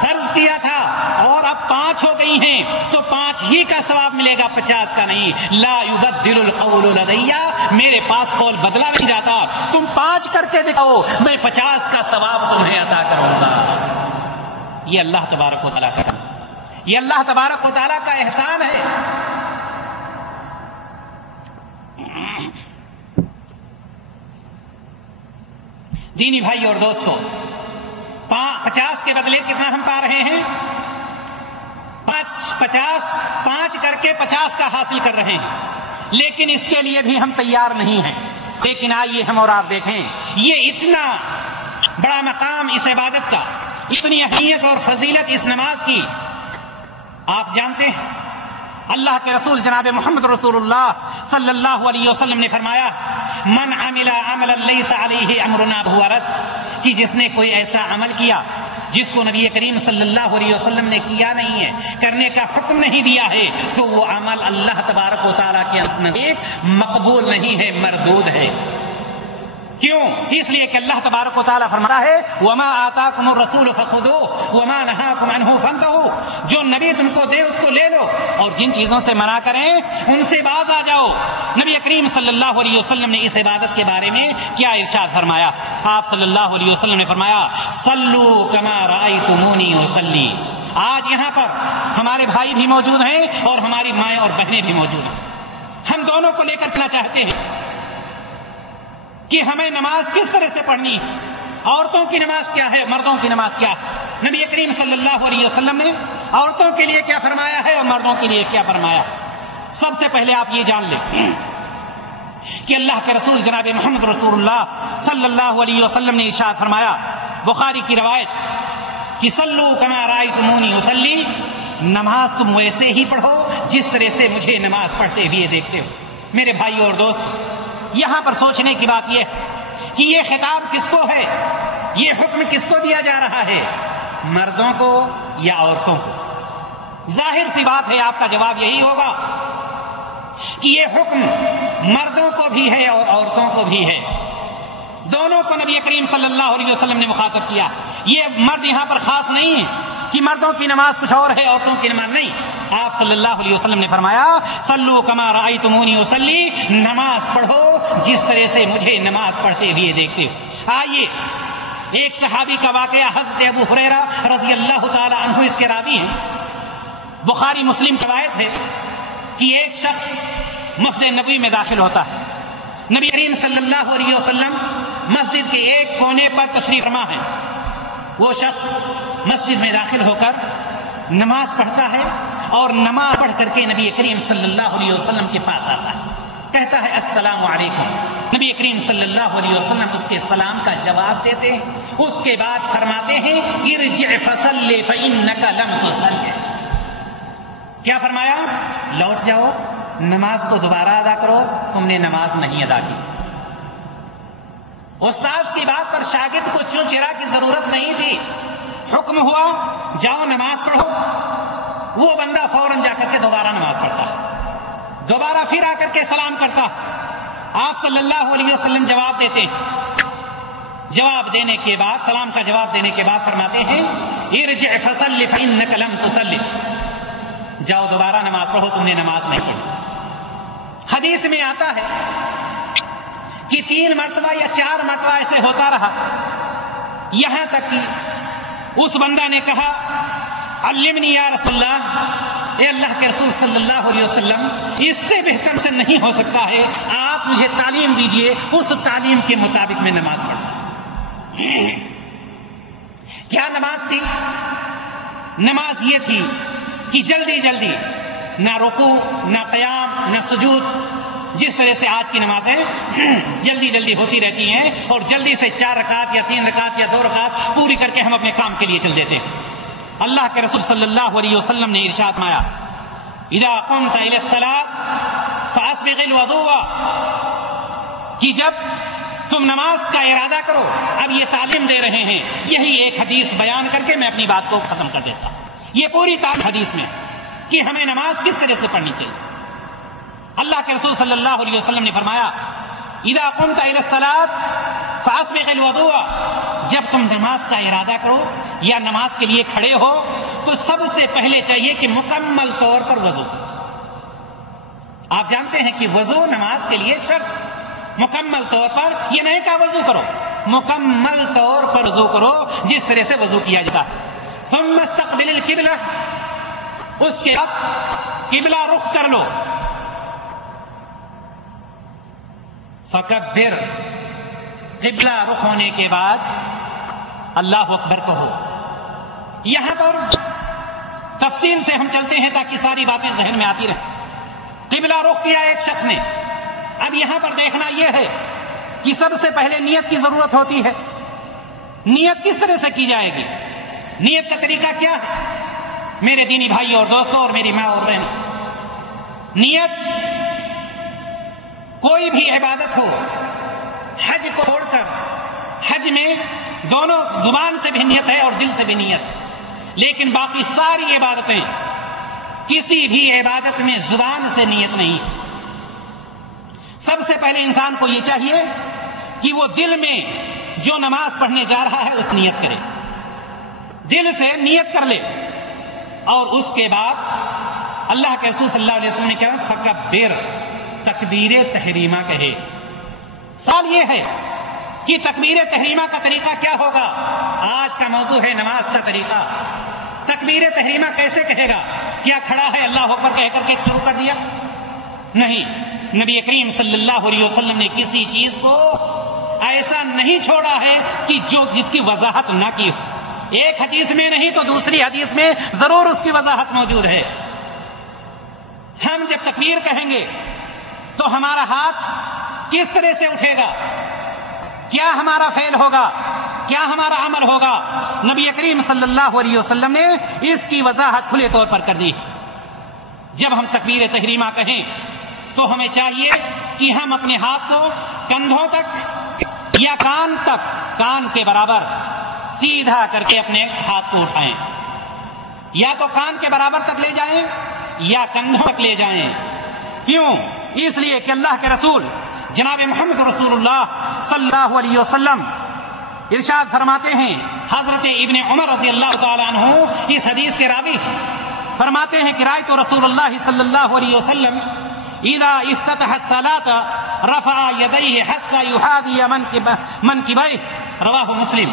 فرض کیا تھا اور اب 5 ہو گئی ہیں تو 5 ہی کا ثواب ملے گا، 50 کا نہیں۔ لا يبدل القول لدي، میرے پاس قول بدلا نہیں جاتا، تم 5 کر کے دکھاؤ، میں 50 کا ثواب تمہیں عطا کروں گا۔ یہ اللہ تبارک و تعالیٰ کا کرم، یہ اللہ تبارک و تعالیٰ کا احسان ہے۔ دینی بھائی اور دوستو، 50 کے بدلے کتنا ہم پا رہے ہیں؟ 5 کر کے 50 کا حاصل کر رہے ہیں، لیکن اس کے لیے بھی ہم تیار نہیں ہیں۔ لیکن آئیے ہم اور آپ دیکھیں، یہ اتنا بڑا مقام اس عبادت کا، اتنی اہمیت اور فضیلت اس نماز کی، آپ جانتے ہیں اللہ کے رسول جناب محمد رسول اللہ صلی اللہ علیہ وسلم نے فرمایا، من عمل عملا لیس علیہ امرنا فہو رد، کہ جس نے کوئی ایسا عمل کیا جس کو نبی کریم صلی اللہ علیہ وسلم نے کیا نہیں ہے، کرنے کا حکم نہیں دیا ہے، تو وہ عمل اللہ تبارک و تعالیٰ کے نزدیک مقبول نہیں ہے، مردود ہے۔ کیوں؟ اس لیے کہ اللہ تبارک و تعالیٰ فرماتا ہے وما آتاکم الرسول فخذوہ وما نہاکم عنہ فانتہوا، جو نبی تم کو دے اس کو لے لو اور جن چیزوں سے منع کریں ان سے باز آ جاؤ۔ نبی کریم صلی اللہ علیہ وسلم نے اس عبادت کے بارے میں کیا ارشاد فرمایا؟ آپ صلی اللہ علیہ وسلم نے فرمایا صلو کما رأیتمونی اصلی۔ آج یہاں پر ہمارے بھائی بھی موجود ہیں اور ہماری مائیں اور بہنیں بھی موجود ہیں، ہم دونوں کو لے کر چلنا چاہتے ہیں کہ ہمیں نماز کس طرح سے پڑھنی ہے، عورتوں کی نماز کیا ہے، مردوں کی نماز کیا ہے۔ نبی کریم صلی اللہ علیہ وسلم نے عورتوں کے لیے کیا فرمایا ہے اور مردوں کے لیے کیا فرمایا۔ سب سے پہلے آپ یہ جان لیں کہ اللہ کے رسول جناب محمد رسول اللہ صلی اللہ علیہ وسلم نے ارشاد فرمایا، بخاری کی روایت، کہ صلو کما رأیتمونی اصلی، نماز تم ویسے ہی پڑھو جس طرح سے مجھے نماز پڑھتے ہوئے دیکھتے ہو۔ میرے بھائی اور دوست، یہاں پر سوچنے کی بات یہ ہے کہ یہ خطاب کس کو ہے، یہ حکم کس کو دیا جا رہا ہے، مردوں کو یا عورتوں کو؟ ظاہر سی بات ہے آپ کا جواب یہی ہوگا کہ یہ حکم مردوں کو بھی ہے اور عورتوں کو بھی ہے، دونوں کو نبی کریم صلی اللہ علیہ وسلم نے مخاطب کیا۔ یہ مرد یہاں پر خاص نہیں ہے کہ مردوں کی نماز کچھ اور ہے عورتوں کی نماز نہیں۔ آپ صلی اللہ علیہ وسلم نے فرمایا صلو کما رأیتمونی اصلی، نماز پڑھو جس طرح سے مجھے نماز پڑھتے ہوئے دیکھتے ہو۔ آئیے ایک صحابی کا واقعہ، حضرت ابو ہریرہ رضی اللہ تعالی عنہ اس کے راوی ہیں، بخاری مسلم کی روایت ہے کہ ایک شخص مسجد نبوی میں داخل ہوتا ہے، نبی کریم صلی اللہ علیہ وسلم مسجد کے ایک کونے پر تشریف فرما ہے، وہ شخص مسجد میں داخل ہو کر نماز پڑھتا ہے اور نماز پڑھ کر کے نبی کریم صلی اللہ علیہ وسلم کے پاس آتا ہے، کہتا ہے السلام علیکم۔ نبی کریم صلی اللہ علیہ وسلم اس کے سلام کا جواب دیتے ہیں، اس کے بعد فرماتے ہیں ارجع فصلی فإنک لم تصلی، کیا فرمایا؟ لوٹ جاؤ، نماز کو دوبارہ ادا کرو، تم نے نماز نہیں ادا کی۔ استاذ کی بات پر شاگرد کو چوں چرا کی ضرورت نہیں تھی، حکم ہوا جاؤ نماز پڑھو، وہ بندہ فوراً جا کر کے دوبارہ نماز پڑھتا ہے، دوبارہ پھر آ کر کے سلام کرتا۔ آپ صلی اللہ علیہ وسلم جواب دیتے ہیں، جواب دینے کے بعد، سلام کا جواب دینے کے بعد فرماتے ہیں ارجع فصلی فإنک لم تصلی، جاؤ دوبارہ نماز پڑھو، تم نے نماز نہیں پڑھی۔ حدیث میں آتا ہے کہ 3 مرتبہ یا 4 مرتبہ ایسے ہوتا رہا، یہاں تک کہ اس بندہ نے کہا علمنی یا رسول اللہ، اے اللہ کے رسول صلی اللہ علیہ وسلم، اس سے بہتر سے نہیں ہو سکتا ہے، آپ مجھے تعلیم دیجئے، اس تعلیم کے مطابق میں نماز پڑھتا ہوں۔ کیا نماز تھی؟ نماز یہ تھی کہ جلدی جلدی نہ رکوع نہ قیام نہ سجود، جس طرح سے آج کی نمازیں جلدی جلدی ہوتی رہتی ہیں اور جلدی سے 4 رکعت یا 3 رکعت یا 2 رکعت پوری کر کے ہم اپنے کام کے لیے چل دیتے ہیں۔ اللہ کے رسول صلی اللہ علیہ وسلم نے ارشاد فرمایا، اذا قمت الى الصلاة فاسبغ الوضوء، کہ جب تم نماز کا ارادہ کرو، اب یہ تعلیم دے رہے ہیں، یہی ایک حدیث بیان کر کے میں اپنی بات کو ختم کر دیتا۔ یہ پوری تعلیم حدیث میں کہ ہمیں نماز کس طرح سے پڑھنی چاہیے۔ اللہ کے رسول صلی اللہ علیہ وسلم نے فرمایا، اذا قمت الى الصلاة فاسبغ الوضوء، جب تم نماز کا ارادہ کرو یا نماز کے لیے کھڑے ہو تو سب سے پہلے چاہیے کہ مکمل طور پر وضو۔ آپ جانتے ہیں کہ وضو نماز کے لیے شرط، مکمل طور پر، یہ نہیں کہا وضو کرو، مکمل طور پر وضو کرو جس طرح سے وضو کیا جاتا ہے۔ ثم استقبل القبلہ، اس کے بعد قبلہ رخ کر لو۔ فکبر، قبلہ رخ ہونے کے بعد اللہ اکبر کہو۔ یہاں پر تفصیل سے ہم چلتے ہیں تاکہ ساری باتیں ذہن میں آتی رہیں۔ قبلہ رخ کیا ایک شخص نے، اب یہاں پر دیکھنا یہ ہے کہ سب سے پہلے نیت کی ضرورت ہوتی ہے۔ نیت کس طرح سے کی جائے گی؟ نیت کا طریقہ کیا ہے میرے دینی بھائی اور دوستوں اور میری ماں اور بہنیں؟ نیت کوئی بھی عبادت ہو، حج کو چھوڑ کر، حج میں دونوں زبان سے بھی نیت ہے اور دل سے بھی نیت، لیکن باقی ساری عبادتیں، کسی بھی عبادت میں زبان سے نیت نہیں۔ سب سے پہلے انسان کو یہ چاہیے کہ وہ دل میں جو نماز پڑھنے جا رہا ہے اس نیت کرے، دل سے نیت کر لے، اور اس کے بعد اللہ کے رسول صلی اللہ علیہ وسلم نے کہا فکبر، تکبیر تحریمہ کہے۔ سوال یہ ہے کہ تکبیر تحریمہ کا طریقہ کیا ہوگا؟ آج کا موضوع ہے نماز کا طریقہ۔ تکبیر تحریمہ کیسے کہے گا؟ کیا کھڑا ہے اللہ اکبر کہہ کر کے شروع کر دیا؟ نہیں، نبی کریم صلی اللہ علیہ وسلم نے کسی چیز کو ایسا نہیں چھوڑا ہے کہ جس کی وضاحت نہ کی ہو۔ ایک حدیث میں نہیں تو دوسری حدیث میں ضرور اس کی وضاحت موجود ہے۔ ہم جب تکبیر کہیں گے تو ہمارا ہاتھ کس طرح سے اٹھے گا؟ کیا ہمارا فعل ہوگا؟ کیا ہمارا عمل ہوگا؟ نبی کریم صلی اللہ علیہ وسلم نے اس کی وضاحت کھلے طور پر کر دی۔ جب ہم تکبیر تحریمہ کہیں تو ہمیں چاہیے کہ ہم اپنے ہاتھ کو کندھوں تک یا کان تک، کان کے برابر سیدھا کر کے اپنے ہاتھ کو اٹھائیں، یا تو کان کے برابر تک لے جائیں یا کندھوں تک لے جائیں۔ کیوں؟ اس لیے کہ اللہ کے رسول جناب محمد رسول اللہ صلی اللہ علیہ وسلم ارشاد فرماتے ہیں، حضرت ابن عمر رضی اللہ تعالیٰ عنہ اس حدیث کے راوی فرماتے ہیں کہ رأیت رسول اللہ صلی اللہ علیہ وسلم اذا افتتح الصلاة رفع يديه حتى يحاذي منكبيه، رواہ مسلم۔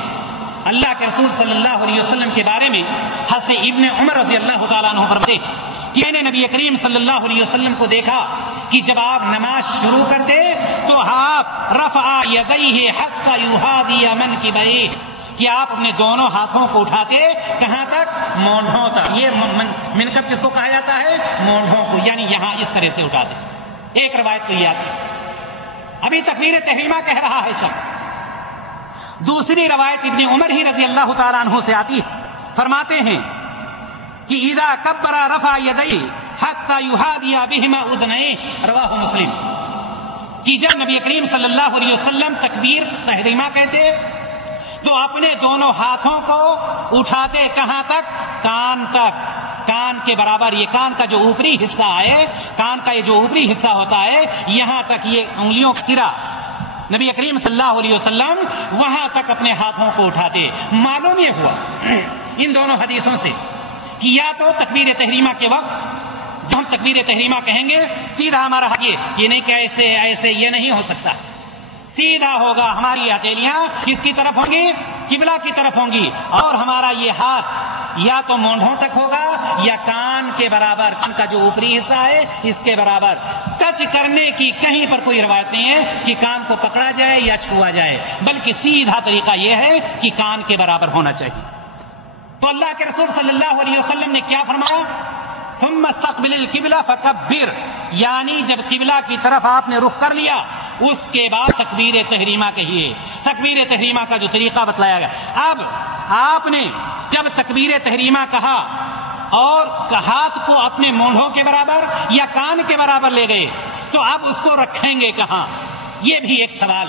اللہ کے رسول صلی اللہ علیہ وسلم کے بارے میں حضرت ابن عمر رضی اللہ تعالیٰ عنہ فرماتے ہیں کہ میں نے نبی کریم صلی اللہ علیہ وسلم کو دیکھا کہ جب آپ نماز شروع کرتے تو آپ رفع یدیہ حتی یحاذی منکبیہ، کہ آپ اپنے دونوں ہاتھوں کو اٹھاتے کہاں تک؟ مونڈھوں تک۔ یہ منکب کس کو کہا جاتا ہے؟ مونڈھوں کو، یعنی یہاں اس طرح سے اٹھاتے۔ ایک روایت تو یہ آتی ہے، ابھی تکبیر تحریمہ کہہ رہا ہے شخص۔ دوسری روایت ابن عمر ہی رضی اللہ تعالیٰ عنہ سے آتی ہے، فرماتے ہیں کہ اذا کبر رفع یدیہ حتی یحاذی بہما اذنیہ، رواہ مسلم، کہ جب نبی کریم صلی اللہ علیہ وسلم تکبیر تحریمہ کہتے تو اپنے دونوں ہاتھوں کو اٹھاتے کہاں تک؟ کان تک، کان کے برابر۔ یہ کان کا جو اوپری حصہ ہے، کان کا یہ جو اوپری حصہ ہوتا ہے، یہاں تک یہ انگلیوں کا سرا، نبی کریم صلی اللہ علیہ وسلم وہاں تک اپنے ہاتھوں کو اٹھاتے۔ معلوم یہ ہوا ان دونوں حدیثوں سے کہ یا تو تکبیر تحریمہ کے وقت جب ہم تکبیر تحریمہ کہیں گے سیدھا ہمارا ہاتھ، یہ نہیں کہ ایسے ایسے، یہ نہیں ہو سکتا، سیدھا ہوگا۔ ہماری ہتھیلیاں کس کی طرف ہوں گی؟ قبلہ کی طرف ہوں گی، اور ہمارا یہ ہاتھ یا تو مونڈھوں تک ہوگا یا کان کے برابر، کان کا جو اوپری حصہ ہے اس کے برابر. ٹچ کرنے کی کہیں پر کوئی روایت نہیں ہے کہ کان کو پکڑا جائے یا چھوا جائے، بلکہ سیدھا طریقہ یہ ہے کہ کان کے برابر ہونا چاہیے. تو اللہ کے رسول صلی اللہ علیہ وسلم نے کیا فرمایا؟ ثم استقبل القبلہ فکبر، یعنی جب قبلہ کی طرف آپ نے رخ کر لیا اس کے بعد تکبیر تحریمہ کہیے. تکبیر تحریمہ کا جو طریقہ بتلایا گیا. اب آپ نے جب تکبیر تحریمہ کہا اور ہاتھ کو اپنے مونڈھوں کے برابر یا کان کے برابر لے گئے تو اب اس کو رکھیں گے کہاں؟ یہ بھی ایک سوال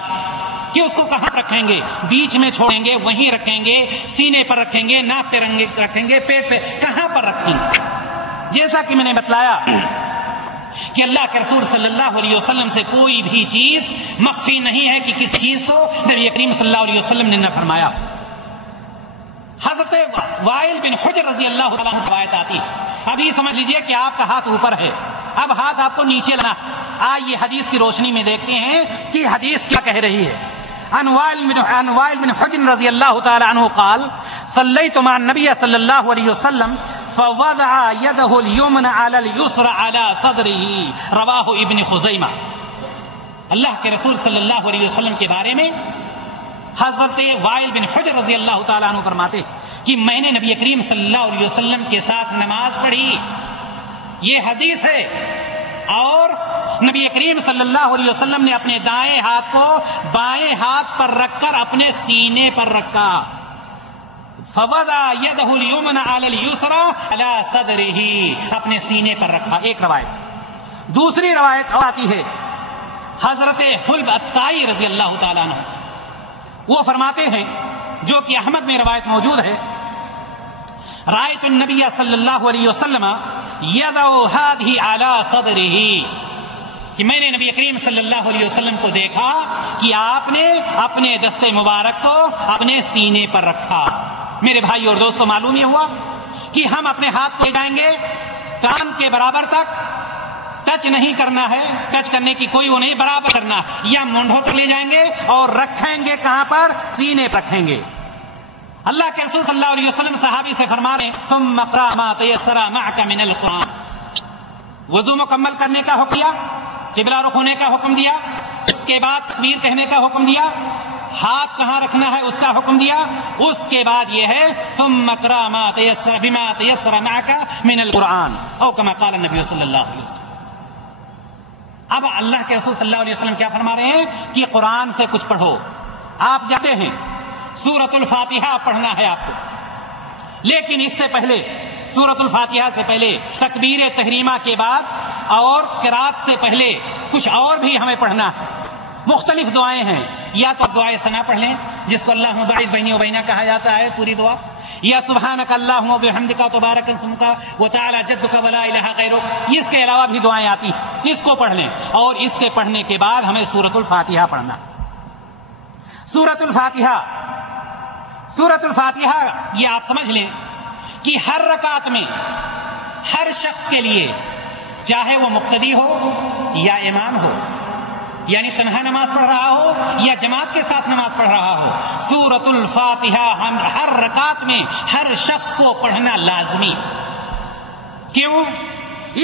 کہ اس کو کہاں رکھیں گے؟ بیچ میں چھوڑیں گے، وہیں رکھیں گے، سینے پر رکھیں گے، ناک پہ رکھیں گے، پیٹ پہ، کہاں پر رکھیں گے؟ جیسا کہ میں نے بتلایا کہ اللہ کے رسول صلی اللہ علیہ وسلم سے کوئی بھی چیز مخفی نہیں ہے کہ کس چیز کو نبی کریم صلی اللہ علیہ وسلم نے نہ فرمایا. حضرت وائل بن حجر رضی اللہ عنہ کی روایت آتی. ابھی سمجھ لیجئے کہ آپ کا ہاتھ اوپر ہے، اب ہاتھ آپ کو نیچے لانا. آئیے حدیث کی روشنی میں دیکھتے ہیں کہ حدیث کیا کہہ رہی ہے. عن وائل بن حجر رضی اللہ تعالی عنہ قال صلیت مع النبی صلی اللہ علیہ وسلم فوضع يده اليمنى على اليسرى على صدره رواہ ابن خزیمہ. اللہ کے رسول صلی اللہ علیہ وسلم کے بارے میں حضرت وائل بن حجر رضی اللہ تعالیٰ عنہ فرماتے کہ میں نے نبی کریم صلی اللہ علیہ وسلم کے ساتھ نماز پڑھی. یہ حدیث ہے. اور نبی کریم صلی اللہ علیہ وسلم نے اپنے دائیں ہاتھ کو بائیں ہاتھ پر رکھ کر اپنے سینے پر رکھا. فوضع يده اليمنى على اليسرى على صدره، اپنے سینے پر رکھا. ایک روایت. دوسری روایت آتی ہے حضرت حلب الطائی رضی اللہ تعالیٰ عنہ، وہ فرماتے ہیں جو کہ احمد میں روایت موجود ہے، رأیت النبی صلی اللہ علیہ وسلم یضع هذه على صدره، کہ میں نے نبی کریم صلی اللہ علیہ وسلم کو دیکھا کہ آپ نے اپنے دست مبارک کو اپنے سینے پر رکھا. میرے بھائی اور دوستو، معلوم یہ ہوا کہ ہم اپنے ہاتھ کو لے جائیں گے کان کے برابر تک، ٹچ نہیں کرنا ہے، ٹچ کرنے کی کوئی وہ نہیں، برابر کرنا، یا مونڈھوں تک لے جائیں گے اور رکھیں گے کہاں پر؟ سینے پر رکھیں گے. اللہ کے رسول صلی اللہ علیہ وسلم صحابی سے فرما رہے ہیں ثم اقرأ ما تيسر معك من القرآن. وضو مکمل کرنے کا حکم دیا، قبلہ رخ ہونے کا حکم دیا، اس کے بعد تکبیر کہنے کا حکم دیا، ہاتھ کہاں رکھنا ہے اس کا حکم دیا، اس کے بعد یہ ہے ثم اقرأ ما تيسر بما تيسر معك من القرآن او كما قال النبي صلی اللہ علیہ وسلم. اب اللہ کے رسول صلی اللہ علیہ وسلم کیا فرما رہے ہیں کہ قرآن سے کچھ پڑھو. آپ جاتے ہیں سورۃ الفاتحہ پڑھنا ہے آپ کو، لیکن اس سے پہلے سورۃ الفاتحہ سے پہلے تکبیر تحریمہ کے بعد اور قرات سے پہلے کچھ اور بھی ہمیں پڑھنا ہے. مختلف دعائیں ہیں، یا تو دعائے ثنا پڑھ لیں جس کو اللہم باعث بینی و بینہ کہا جاتا ہے پوری دعا، یا سبحانک اللہم و بحمدک تبارک اسمک وتعالی جدک ولا الہ غیرک. اس کے علاوہ بھی دعائیں آتی ہیں، اس کو پڑھ لیں. اور اس کے پڑھنے کے بعد ہمیں سورۃ الفاتحہ پڑھنا. سورۃ الفاتحہ یہ آپ سمجھ لیں کہ ہر رکعت میں ہر شخص کے لیے، چاہے وہ مقتدی ہو یا امام ہو، یعنی تنہا نماز پڑھ رہا ہو یا جماعت کے ساتھ نماز پڑھ رہا ہو، سورۃ الفاتحہ ہر رکعت میں ہر شخص کو پڑھنا لازمی. کیوں؟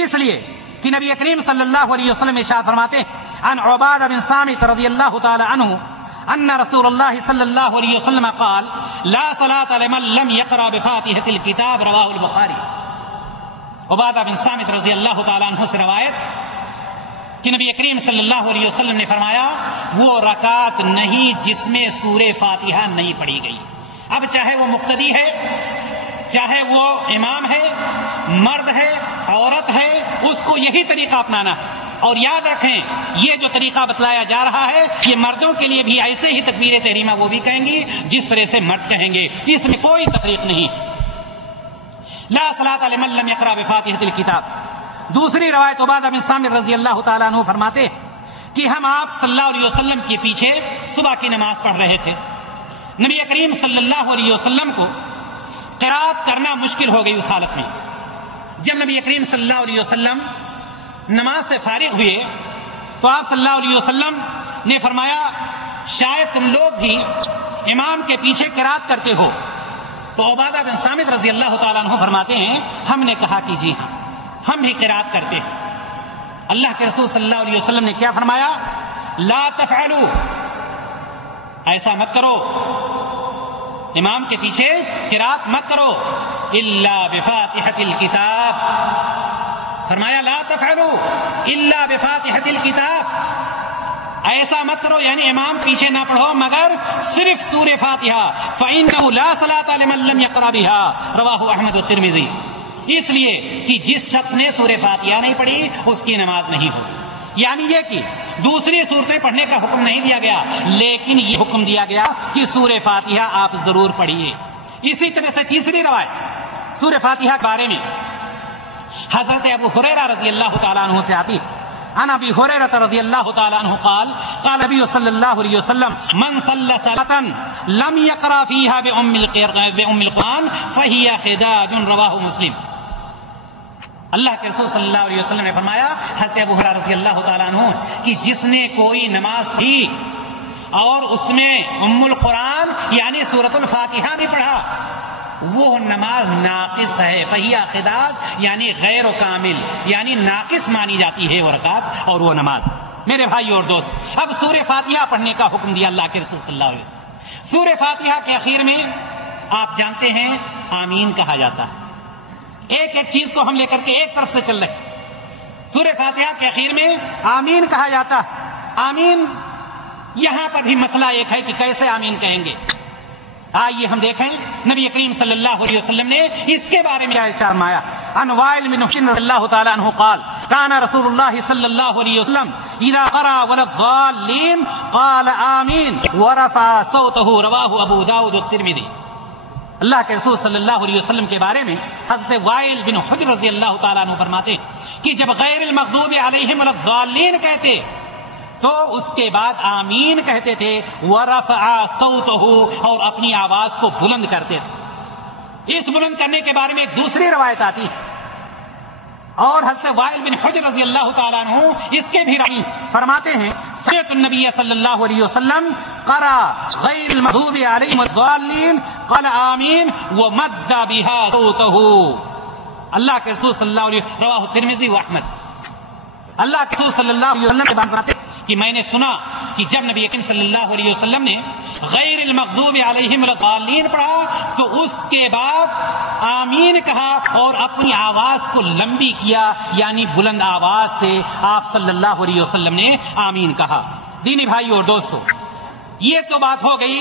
اس لیے کہ نبی کریم صلی اللہ علیہ وسلم ارشاد فرماتے ہیں عن عبادہ بن صامت رضی اللہ تعالی عنہ ان رسول اللہ صلی اللہ علیہ وسلم قال لا صلاة لمن لم يقرأ بفاتحة الكتاب رواہ البخاری. عبادہ بن صامت رضی اللہ تعالی عنہ سے روایت کہ نبی کریم صلی اللہ علیہ وسلم نے فرمایا وہ رکعت نہیں جس میں سورہ فاتحہ نہیں پڑھی گئی. اب چاہے وہ مقتدی ہے، چاہے وہ امام ہے، مرد ہے، عورت ہے، اس کو یہی طریقہ اپنانا. اور یاد رکھیں یہ جو طریقہ بتلایا جا رہا ہے یہ مردوں کے لیے بھی ایسے ہی تکبیر تحریمہ وہ بھی کہیں گی جس طرح سے مرد کہیں گے، اس میں کوئی تفریق نہیں. لا صلاة لمن لم يقرأ بفاتحة الكتاب. دوسری روایت عبادہ بن صامت رضی اللہ تعالیٰ عنہ فرماتے کہ ہم آپ صلی اللہ علیہ وسلم کے پیچھے صبح کی نماز پڑھ رہے تھے. نبی کریم صلی اللہ علیہ وسلم کو قرات کرنا مشکل ہو گئی اس حالت میں. جب نبی کریم صلی اللہ علیہ وسلم نماز سے فارغ ہوئے تو آپ صلی اللہ علیہ وسلم نے فرمایا شاید تم لوگ بھی امام کے پیچھے قرات کرتے ہو. تو عبادہ بن صامت رضی اللہ تعالیٰ عنہ فرماتے ہیں ہم نے کہا کہ جی ہاں ہم بھی قرات کرتے ہیں۔ اللہ کے رسول صلی اللہ علیہ وسلم نے کیا فرمایا؟ لا تفعلوا، ایسا مت کرو، امام کے پیچھے قرات مت کرو، الا بفاتحۃ الکتاب، فرمایا لا تفعلوا الا بفاتحۃ الکتاب، ایسا مت کرو یعنی امام پیچھے نہ پڑھو مگر صرف سورہ فاتحہ، فإنه لا صلاة لمن لم يقرأ بها، رواہ احمد والترمذی، اس لیے کہ جس شخص نے سورہ فاتحہ نہیں پڑھی اس کی نماز نہیں ہوگی۔ یعنی یہ کہ دوسری صورتیں پڑھنے کا حکم نہیں دیا گیا، لیکن یہ حکم دیا گیا کہ سورہ فاتحہ آپ ضرور پڑھیے۔ اسی طرح سے تیسری روایت سورہ فاتحہ کے بارے میں حضرت ابو ہریرہ رضی اللہ تعالیٰ عنہ سے آتی ہے۔ عن ابی ہریرہ رضی اللہ تعالیٰ عنہ قال قال نبی صلی اللہ علیہ وسلم من صلی صلاة لم يقرأ فيها بأم القرآن فهي خداج، رواہ مسلم۔ اللہ کے رسول صلی اللہ علیہ وسلم نے فرمایا حضرت ابو ہریرہ رضی اللہ تعالیٰ عنہ کہ جس نے کوئی نماز پڑھی اور اس میں ام القرآن یعنی سورۃ الفاتحہ نہیں پڑھا، وہ نماز ناقص ہے، فہی خداج یعنی غیر و کامل، یعنی ناقص مانی جاتی ہے وہ رکعت اور وہ نماز۔ میرے بھائی اور دوست، اب سورہ فاتحہ پڑھنے کا حکم دیا اللہ کے رسول صلی اللہ علیہ وسلم۔ سورہ فاتحہ کے اخیر میں آپ جانتے ہیں آمین کہا جاتا ہے۔ ایک ایک چیز کو ہم لے کر کے ایک طرف سے چل رہے ہیں۔ سورہ فاتحہ کے اخیر میں آمین کہا جاتا ہے۔ آمین یہاں پر بھی مسئلہ ایک ہے کہ کیسے آمین کہیں گے۔ آئیے ہم دیکھیں نبی کریم صلی اللہ علیہ وسلم نے اس کے بارے میں ارشاد فرمایا۔ عن وائل بن حجر رضی اللہ تعالی عنہ قال كان رسول اللہ صلی اللہ علیہ وسلم اذا قرأ ولا الضالین قال آمین ورفع صوته، رواہ ابو داؤد والترمذی۔ اللہ کے رسول صلی اللہ علیہ وسلم کے بارے میں حضرت وائل بن حجر رضی اللہ تعالیٰ عنہ فرماتے ہیں کہ جب غیر المغضوب علیہم ولا الضالین کہتے تو اس کے بعد آمین کہتے تھے، ورفع صوته، اور اپنی آواز کو بلند کرتے تھے۔ اس بلند کرنے کے بارے میں ایک دوسری روایت آتی ہے اور حضرت وائل بن حجر رضی اللہ تعالیٰ عنہ اس کے بھی راوی فرماتے ہیں سمعت النبی صلی اللہ علیہ وسلم قرأ غیر المغضوب علیہم الضالین قال آمین ومد بها صوته۔ اللہ کے رسول صلی اللہ علیہ وسلم، رواہ ترمذی و احمد۔ اللہ کے رسول صلی اللہ علیہ وسلم کے بارے میں کہ میں نے سنا کہ جب نبی اکرم صلی اللہ علیہ وسلم نے غیر المغضوب علیہم الضالین پڑھا تو اس کے بعد آمین کہا اور اپنی آواز کو لمبی کیا، یعنی بلند آواز سے آپ صلی اللہ علیہ وسلم نے آمین کہا۔ دینی بھائی اور دوستو، یہ تو بات ہو گئی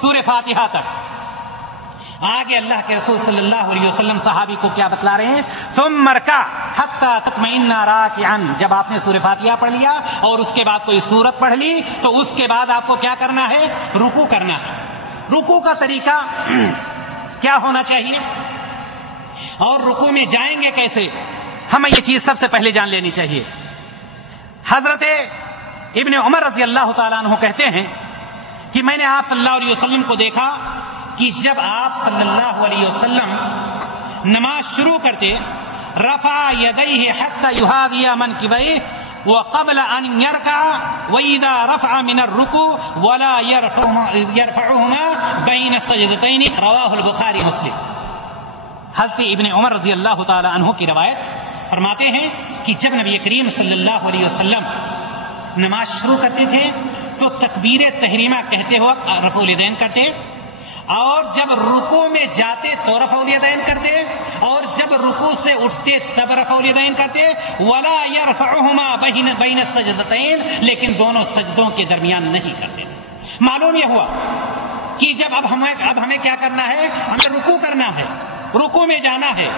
سورہ فاتحہ تک۔ آگے اللہ کے رسول صلی اللہ علیہ وسلم صحابی کو کیا بتلا رہے ہیں؟ ثم ارکع حتی تطمئن راکعا، جب آپ نے سورہ فاتحہ پڑھ لیا اور اس کے بعد کوئی سورت پڑھ لی تو اس کے بعد آپ کو کیا کرنا ہے؟ رکوع کرنا ہے۔ رکوع کا طریقہ کیا ہونا چاہیے اور رکوع میں جائیں گے کیسے، ہمیں یہ چیز سب سے پہلے جان لینی چاہیے۔ حضرت ابن عمر رضی اللہ تعالیٰ عنہ کہتے ہیں کہ میں نے آپ صلی اللہ علیہ وسلم کو دیکھا کہ جب آپ صلی اللہ علیہ وسلم نماز شروع کرتے رفع یدیہ حتی یحاذی منکبیہ وقبل ان یرکع واذا رفع من الرکوع ولا يرفعهما بین السجدتین، رواہ البخاری مسلم۔ حضرت ابن عمر رضی اللہ تعالی عنہ کی روایت فرماتے ہیں کہ جب نبی کریم صلی اللہ علیہ وسلم نماز شروع کرتے تھے تو تکبیر تحریمہ کہتے وقت رفع الیدین کرتے، اور جب رکوع میں جاتے تو رفع الیدین کرتے، اور جب رکوع سے اٹھتے تب رفع الیدین کرتے، ولا يرفعهما بین السجدتین، لیکن دونوں سجدوں کے درمیان نہیں کرتے تھے۔ معلوم یہ ہوا کہ جب اب ہمیں کیا کرنا ہے؟ ہمیں رکوع کرنا ہے، رکوع میں جانا ہے۔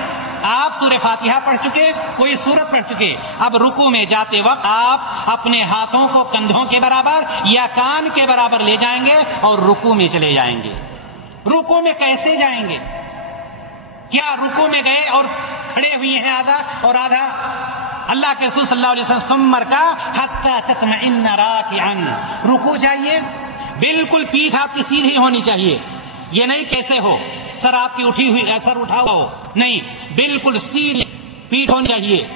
آپ سورہ فاتحہ پڑھ چکے، کوئی سورت پڑھ چکے، اب رکوع میں جاتے وقت آپ اپنے ہاتھوں کو کندھوں کے برابر یا کان کے برابر لے جائیں گے اور رکوع میں چلے جائیں گے۔ رکوع میں کیسے جائیں گے؟ کیا رکوع میں گئے اور کھڑے ہوئے ہیں آدھا اور آدھا؟ اللہ کے رسول صلی اللہ علیہ وسلم ثم ارکع حتی تطمئن راکعا، رکوع چاہیے، بالکل پیٹھ آپ کی سیدھی ہونی چاہیے، یہ نہیں کیسے ہو سر آپ کی اٹھی ہوئی، سر اٹھا ہوا ہو، نہیں، بالکل سیدھی پیٹھ ہونی چاہیے،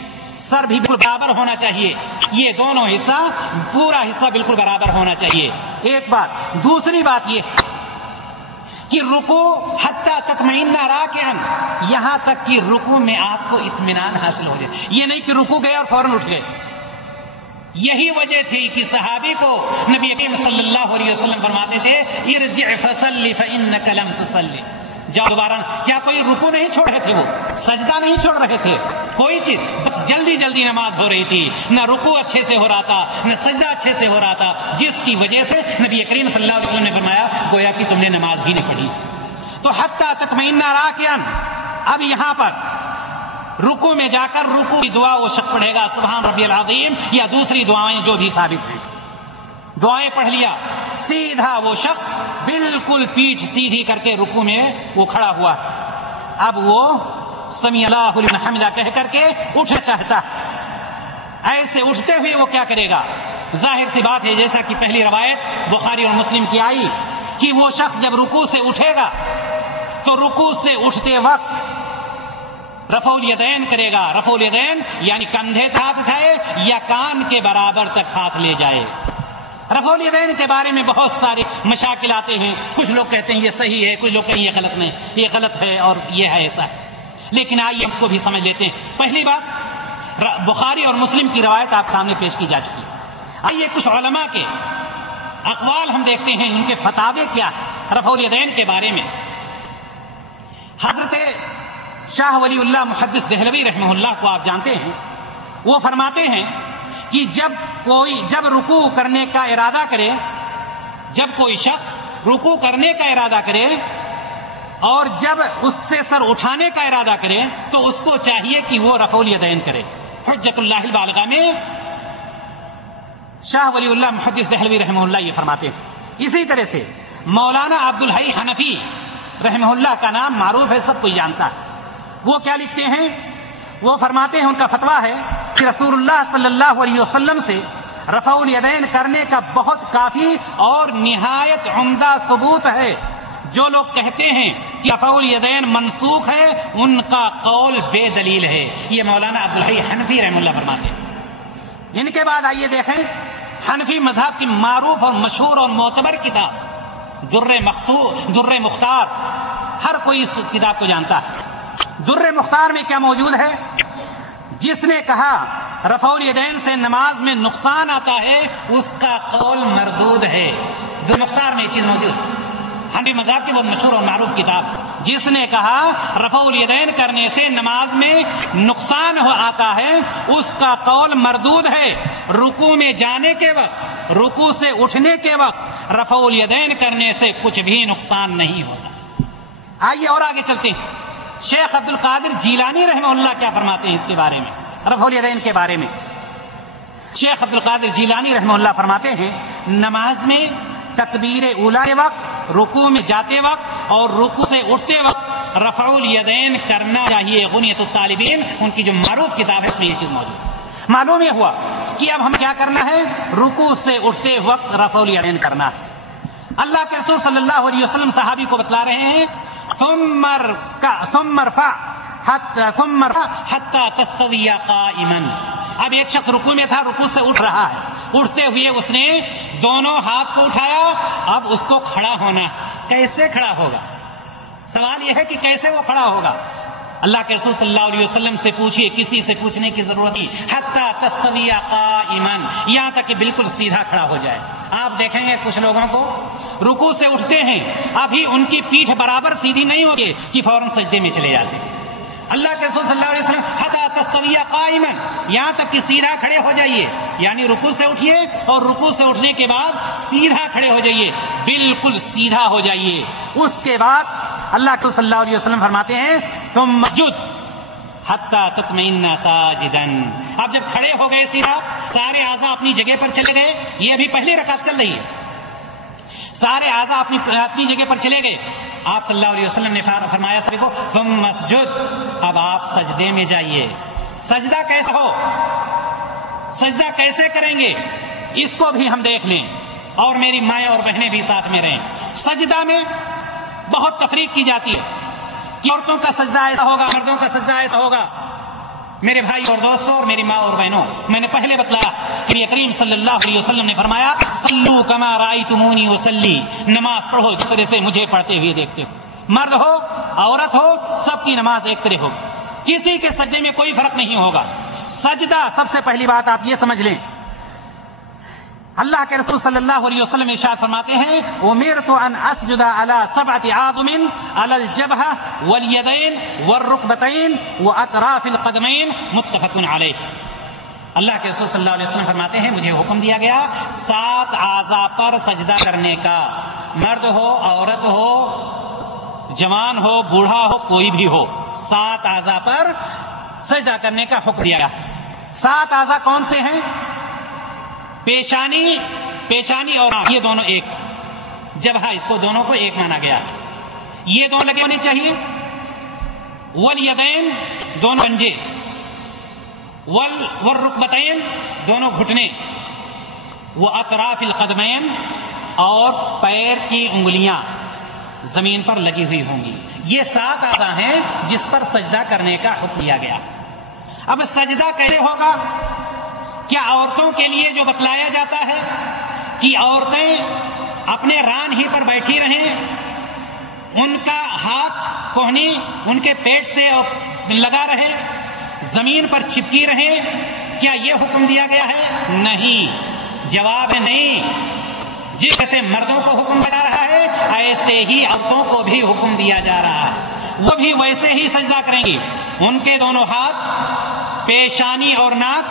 سر بھی بالکل برابر ہونا چاہیے، یہ دونوں حصہ، پورا حصہ بالکل برابر ہونا چاہیے۔ ایک بات، دوسری بات یہ کہ رکوع حتی تطمئن راکعا، یہاں تک کہ رکوع میں آپ کو اطمینان حاصل ہو جائے. یہ نہیں کہ رکوع گئے اور فوراً اٹھ گئے. یہی وجہ تھی کہ صحابی کو نبی کریم صلی اللہ علیہ وسلم فرماتے تھے ارجع فصلی فإنک لم تصلی، جاؤ دوبارہ. کیا کوئی رکوع نہیں چھوڑ رہے تھے، وہ سجدہ نہیں چھوڑ رہے تھے، کوئی چیز، بس جلدی جلدی نماز ہو رہی تھی. نہ رکوع اچھے سے ہو رہا تھا، نہ سجدہ اچھے سے ہو رہا تھا، جس کی وجہ سے نبی کریم صلی اللہ علیہ وسلم نے فرمایا گویا کہ تم نے نماز ہی نہیں پڑھی. تو حتی تطمئن راکعا، اب یہاں پر رکوع میں جا کر رکوع کی دعا وہ شخص پڑھے گا سبحان ربی العظیم یا دوسری دعائیں جو بھی ثابت ہیں، دعائیں پڑھ لیا، سیدھا وہ شخص بالکل پیٹھ سیدھی کر کے رکوع میں وہ کھڑا ہوا. اب وہ سمیع اللہ لمن حمدہ کہہ کر کے اٹھنا چاہتا. ایسے اٹھتے ہوئے وہ کیا کرے گا؟ ظاہر سی بات ہے جیسا کہ پہلی روایت بخاری اور مسلم کی آئی کہ وہ شخص جب رکوع سے اٹھے گا تو رکوع سے اٹھتے وقت رفع الیدین کرے گا. رفع الیدین یعنی کندھے ہاتھ اٹھائے یا کان کے برابر تک ہاتھ لے جائے. رفع الیدین کے بارے میں بہت سارے مشاکل آتے ہیں، کچھ لوگ کہتے ہیں یہ صحیح ہے، کچھ لوگ کہتے ہیں یہ غلط نہیں، یہ غلط ہے اور یہ ہے ایسا ہے. لیکن آئیے اس کو بھی سمجھ لیتے ہیں. پہلی بات بخاری اور مسلم کی روایت آپ سامنے پیش کی جا چکی. آئیے کچھ علماء کے اقوال ہم دیکھتے ہیں، ان کے فتاوے کیا رفع الیدین کے بارے میں. حضرت شاہ ولی اللہ محدث دہلوی رحمہ اللہ کو آپ جانتے ہیں، وہ فرماتے ہیں کہ جب رکوع کرنے کا ارادہ کرے، جب کوئی شخص رکوع کرنے کا ارادہ کرے اور جب اس سے سر اٹھانے کا ارادہ کرے تو اس کو چاہیے کہ وہ رفع الیدین کرے. حجت اللہ البالغہ میں شاہ ولی اللہ محدث دہلوی رحمہ اللہ یہ فرماتے ہیں. اسی طرح سے مولانا عبدالحی حنفی رحمہ اللہ کا نام معروف ہے، سب کوئی جانتا ہے. وہ کیا لکھتے ہیں؟ وہ فرماتے ہیں ان کا فتویٰ ہے کہ رسول اللہ صلی اللہ علیہ وسلم سے رفع الیدین کرنے کا بہت کافی اور نہایت عمدہ ثبوت ہے. جو لوگ کہتے ہیں کہ رفع الیدین منسوخ ہے ان کا قول بے دلیل ہے. یہ مولانا عبدالحی حنفی رحمہ اللہ فرماتے ہیں. ان کے بعد آئیے دیکھیں حنفی مذہب کی معروف اور مشہور اور معتبر کتاب در مختار، ہر کوئی اس کتاب کو جانتا ہے. در مختار میں کیا موجود ہے؟ جس نے کہا رفع الیدین سے نماز میں نقصان آتا ہے اس کا قول مردود ہے. در مختار میں یہ چیز موجود ہے، حنفی مذہب کی بہت مشہور اور معروف کتاب. جس نے کہا رفع الیدین کرنے سے نماز میں نقصان آتا ہے اس کا قول مردود ہے. رکوع میں جانے کے وقت، رکوع سے اٹھنے کے وقت رفع الیدین کرنے سے کچھ بھی نقصان نہیں ہوتا. آئیے اور آگے چلتے ہیں. شیخ عبد القادر جیلانی رحمہ اللہ کیا فرماتے ہیں اس کے بارے میں، رفع الیدین کے بارے میں؟ شیخ عبد القادر جیلانی رحمہ اللہ فرماتے ہیں نماز میں تکبیر اولیٰ کے وقت، رکوع میں جاتے وقت اور رکوع سے اٹھتے وقت رفع الیدین کرنا چاہیے. غنیۃ الطالبین ان کی جو معروف کتاب ہے اس میں یہ چیز موجود ہے. معلوم یہ ہوا کہ اب ہم کیا کرنا ہے؟ رکوع سے اٹھتے وقت رفع الیدین کرنا. اللہ کے رسول صلی اللہ علیہ وسلم صحابی کو بتلا رہے ہیں ثم ارفع حتى تستوي قائما. اب ایک شخص رکوع میں تھا، رکوع سے اٹھ رہا ہے، اٹھتے ہوئے اس نے دونوں ہاتھ کو اٹھایا. اب اس کو کھڑا ہونا، کیسے کھڑا ہوگا؟ سوال یہ ہے کہ کیسے وہ کھڑا ہوگا؟ اللہ کے رسول صلی اللہ علیہ وسلم سے پوچھئے، کسی سے پوچھنے کی ضرورت نہیں. حتی تستوی قائما، یہاں تک کہ بالکل سیدھا کھڑا ہو جائے. آپ دیکھیں گے کچھ لوگوں کو رکوع سے اٹھتے ہیں ابھی ان کی پیٹھ برابر سیدھی نہیں ہوتی کہ فوراً سجدے میں چلے جاتے ہیں. اللہ کے رسول صلی اللہ علیہ وسلم حتی تستوی قائما، یہاں تک کہ سیدھا کھڑے ہو جائیے، یعنی رکوع سے اٹھیے اور رکوع سے اٹھنے کے بعد سیدھا کھڑے ہو جائیے، بالکل سیدھا ہو جائیے. اس کے بعد اللہ کے رسول صلی اللہ علیہ وسلم فرماتے ہیں ثم اسجد حتی تطمئن ساجدا. اب جب کھڑے ہو گئے سیدھا، سارے اعضاء اپنی جگہ پر چلے گئے. یہ ابھی پہلی رکعت چل رہی ہے، سارے اعضاء اپنی جگہ پر چلے گئے. آپ صلی اللہ علیہ وسلم نے فرمایا سبھی کو ثم اسجد، اب آپ سجدے میں جائیے. سجدہ کیسا ہو، سجدہ کیسے کریں گے اس کو بھی ہم دیکھ لیں، اور میری مائیں اور بہنیں بھی ساتھ میں رہیں. سجدہ میں بہت تفریق کی جاتی ہے کہ عورتوں کا سجدہ ایسا ہوگا، مردوں کا سجدہ ایسا ہوگا. میرے بھائی اور دوستوں اور میری ماں اور بہنوں، میں نے پہلے بتلایا کہ نبی کریم صلی اللہ علیہ وسلم نے فرمایا صلو کما رأیتمونی اصلی، نماز پڑھو جس طرح سے مجھے پڑھتے ہوئے دیکھتے ہو، مرد ہو عورت ہو سب کی نماز ایک طرح ہوگی، کسی کے سجدے میں کوئی فرق نہیں ہوگا۔ سجدہ سب سے پہلی بات آپ یہ سمجھ لیں، اللہ کے رسول صلی اللہ علیہ وسلم ارشاد فرماتے ہیں امرت ان اسجد علی 7 اعظم علی الجبہہ والیدین والرکبتین واطراف القدمین، متفق علیہ۔ اللہ کے رسول صلی اللہ علیہ وسلم فرماتے ہیں مجھے حکم دیا گیا 7 اعضاء پر سجدہ کرنے کا، مرد ہو عورت ہو جوان ہو بوڑھا ہو کوئی بھی ہو، 7 اعضاء پر سجدہ کرنے کا حکم دیا گیا۔ 7 اعضاء کون سے ہیں؟ پیشانی اور یہ دونوں ایک، جبہہ اس کو دونوں کو ایک مانا گیا، یہ دونوں لگے ہونے چاہیے، والیدین دونوں پنجے، والرکبتین دونوں گھٹنے، واطراف القدمین اور پیر کی انگلیاں زمین پر لگی ہوئی ہوں گی۔ یہ 7 اعضاء ہیں جس پر سجدہ کرنے کا حکم دیا گیا۔ اب سجدہ کیسے ہوگا؟ کیا عورتوں کے لیے جو بتلایا جاتا ہے کہ عورتیں اپنے ران ہی پر بیٹھی رہیں، ان کا ہاتھ کوہنی ان کے پیٹ سے لگا رہے، زمین پر چپکی رہے، کیا یہ حکم دیا گیا ہے؟ نہیں، جواب ہے نہیں۔ جیسے مردوں کو حکم دیا رہا ہے ایسے ہی عورتوں کو بھی حکم دیا جا رہا ہے، وہ بھی ویسے ہی سجدہ کریں گی۔ ان کے دونوں ہاتھ، پیشانی اور ناک،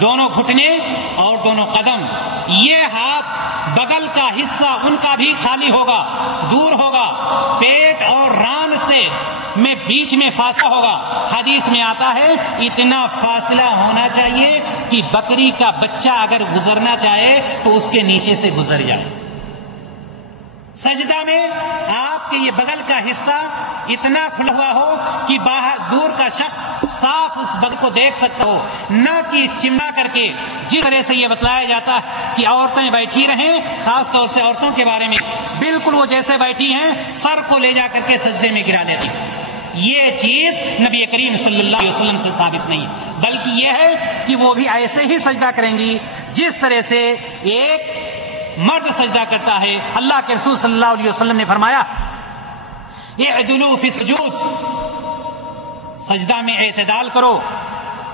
دونوں گھٹنے اور دونوں قدم، یہ ہاتھ بغل کا حصہ ان کا بھی خالی ہوگا، دور ہوگا، پیٹ اور ران سے میں بیچ میں فاصلہ ہوگا۔ حدیث میں آتا ہے اتنا فاصلہ ہونا چاہیے کہ بکری کا بچہ اگر گزرنا چاہے تو اس کے نیچے سے گزر جائے۔ سجدہ میں آپ کے یہ بغل کا حصہ اتنا کھلا ہوا ہو کہ باہر دور کا شخص صاف اس بغل کو دیکھ سکتا ہو، نہ کہ چمڑا کر کے جس طرح سے یہ بتلایا جاتا ہے کہ عورتیں بیٹھی رہیں، خاص طور سے عورتوں کے بارے میں بالکل وہ جیسے بیٹھی ہیں سر کو لے جا کر کے سجدے میں گرا لیتی۔ یہ چیز نبی کریم صلی اللہ علیہ وسلم سے ثابت نہیں، بلکہ یہ ہے کہ وہ بھی ایسے ہی سجدہ کریں گی جس طرح سے ایک مرد سجدہ کرتا ہے۔ اللہ کے رسول صلی اللہ علیہ وسلم نے فرمایا اعدلوا فی السجود، سجدہ میں اعتدال کرو،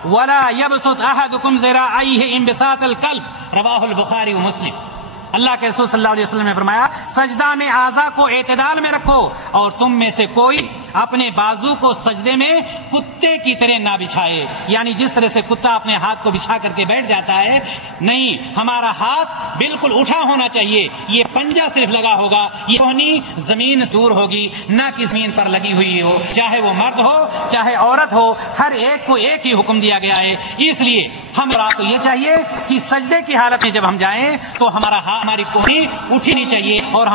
ولا یبسط احدکم ذراعیہ انبساط الکلب، رواہ البخاری و مسلم۔ اللہ کے رسول صلی اللہ علیہ وسلم نے فرمایا سجدہ میں اعضاء کو اعتدال میں رکھو، اور تم میں سے کوئی اپنے بازو کو سجدے میں کتے کی طرح نہ بچھائے، یعنی جس طرح سے کتا اپنے ہاتھ کو بچھا کر کے بیٹھ جاتا ہے، نہیں، ہمارا ہاتھ بالکل اٹھا ہونا چاہیے، یہ پنجہ صرف لگا ہوگا، یہ کوہنی زمین سے دور ہوگی، نہ کہ زمین پر لگی ہوئی ہو، چاہے وہ مرد ہو چاہے عورت ہو، ہر ایک کو ایک ہی حکم دیا گیا ہے۔ اس لیے ہم اور آپ کو یہ چاہیے کہ سجدے کی حالت میں جب ہم جائیں تو ہماری کوہنی اٹھی نہیں چاہیے، اور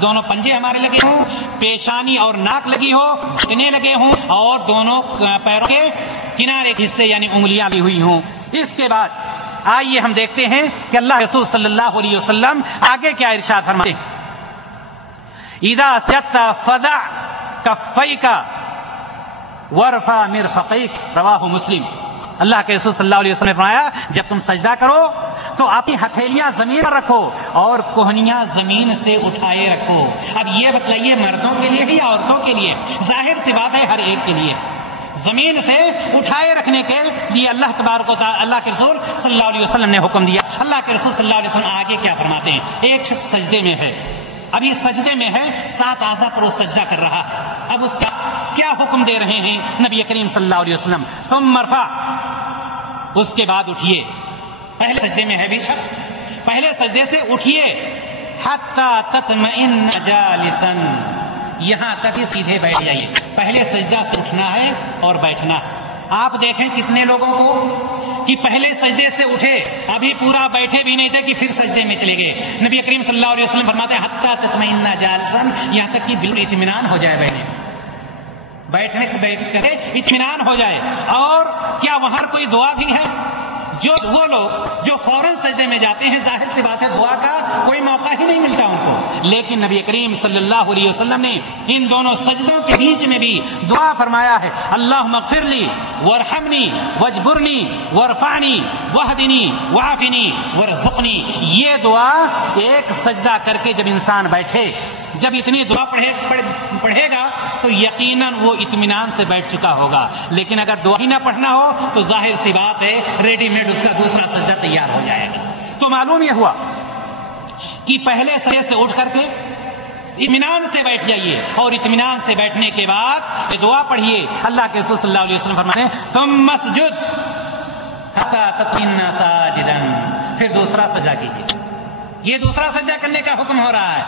دونوں پنجے ہمارے لگے ہوں، پیشانی اور ناک لگی ہو، گھٹنے لگے ہوں، اور دونوں پیروں کے کنارے حصے یعنی انگلیاں بھی ہوئی ہوں۔ اس کے بعد آئیے ہم دیکھتے ہیں کہ اللہ رسول صلی اللہ علیہ وسلم آگے کیا ارشاد فرماتے ہیں، اذا سجدت فضع کفیک وارفع مرفقیک، رواہ مسلم۔ اللہ کے رسول صلی اللہ علیہ وسلم نے فرمایا جب تم سجدہ کرو تو اپنی ہتھیلیاں زمین پر رکھو اور کوہنیاں زمین سے اٹھائے رکھو۔ اب یہ بتلائیے مردوں کے لیے یا عورتوں کے لیے؟ ظاہر سی بات ہے ہر ایک کے لیے، زمین سے اٹھائے رکھنے کے لیے اللہ تبارک و تعالی اللہ کے رسول صلی اللہ علیہ وسلم نے حکم دیا۔ اللہ کے رسول صلی اللہ علیہ وسلم آگے کیا فرماتے ہیں، ایک شخص سجدے میں ہے، ابھی سجدے میں ہے، 7 اعضاء پر وہ سجدہ کر رہا ہے، اب اس کا کیا حکم دے رہے ہیں نبی کریم صلی اللہ علیہ وسلم، ثم ارفع، اس کے بعد اٹھیے، پہلے سجدے میں ہے بھی شخص، پہلے سجدے سے اٹھیے، حتی تطمئن جالسا، یہاں تک کہ سیدھے بیٹھ جائیے۔ پہلے سجدہ سے اٹھنا ہے اور بیٹھنا ہے۔ آپ دیکھیں کتنے لوگوں کو کہ پہلے سجدے سے اٹھے، ابھی پورا بیٹھے بھی نہیں تھے کہ پھر سجدے میں چلے گئے۔ نبی کریم صلی اللہ علیہ وسلم فرماتے ہیں حتی تطمئن جالسا، یہاں تک کہ بالکل اطمینان ہو جائے، بیٹھنے کے اطمینان ہو جائے۔ اور کیا وہاں کوئی دعا بھی ہے؟ وہ لوگ جو فوراً سجدے میں جاتے ہیں، ظاہر سی بات ہے دعا کا کوئی موقع ہی نہیں ملتا ان کو، لیکن نبی کریم صلی اللہ علیہ وسلم نے ان دونوں سجدوں کے بیچ میں بھی دعا فرمایا ہے، اللہم اغفر لی وارحمنی واجبرنی وارفعنی واہدنی وعافنی وارزقنی۔ یہ دعا ایک سجدہ کر کے جب انسان بیٹھے، جب اتنی دعا پڑھے گا تو یقیناً وہ اطمینان سے بیٹھ چکا ہوگا، لیکن اگر دعا ہی نہ پڑھنا ہو تو ظاہر سی بات ہے ریڈی میڈ اس کا دوسرا سجدہ تیار ہو جائے گا۔ تو معلوم یہ ہوا کہ پہلے سجدے سے اٹھ کر کے اطمینان سے بیٹھ جائیے، اور اطمینان سے بیٹھنے کے بعد یہ دعا پڑھیے۔ اللہ کے رسول صلی اللہ علیہ وسلم فرماتے ہیں ثم اسجد حتی تطمئن ساجدا، پھر دوسرا سجدہ کیجیے۔ یہ دوسرا سجدہ کرنے کا حکم ہو رہا ہے۔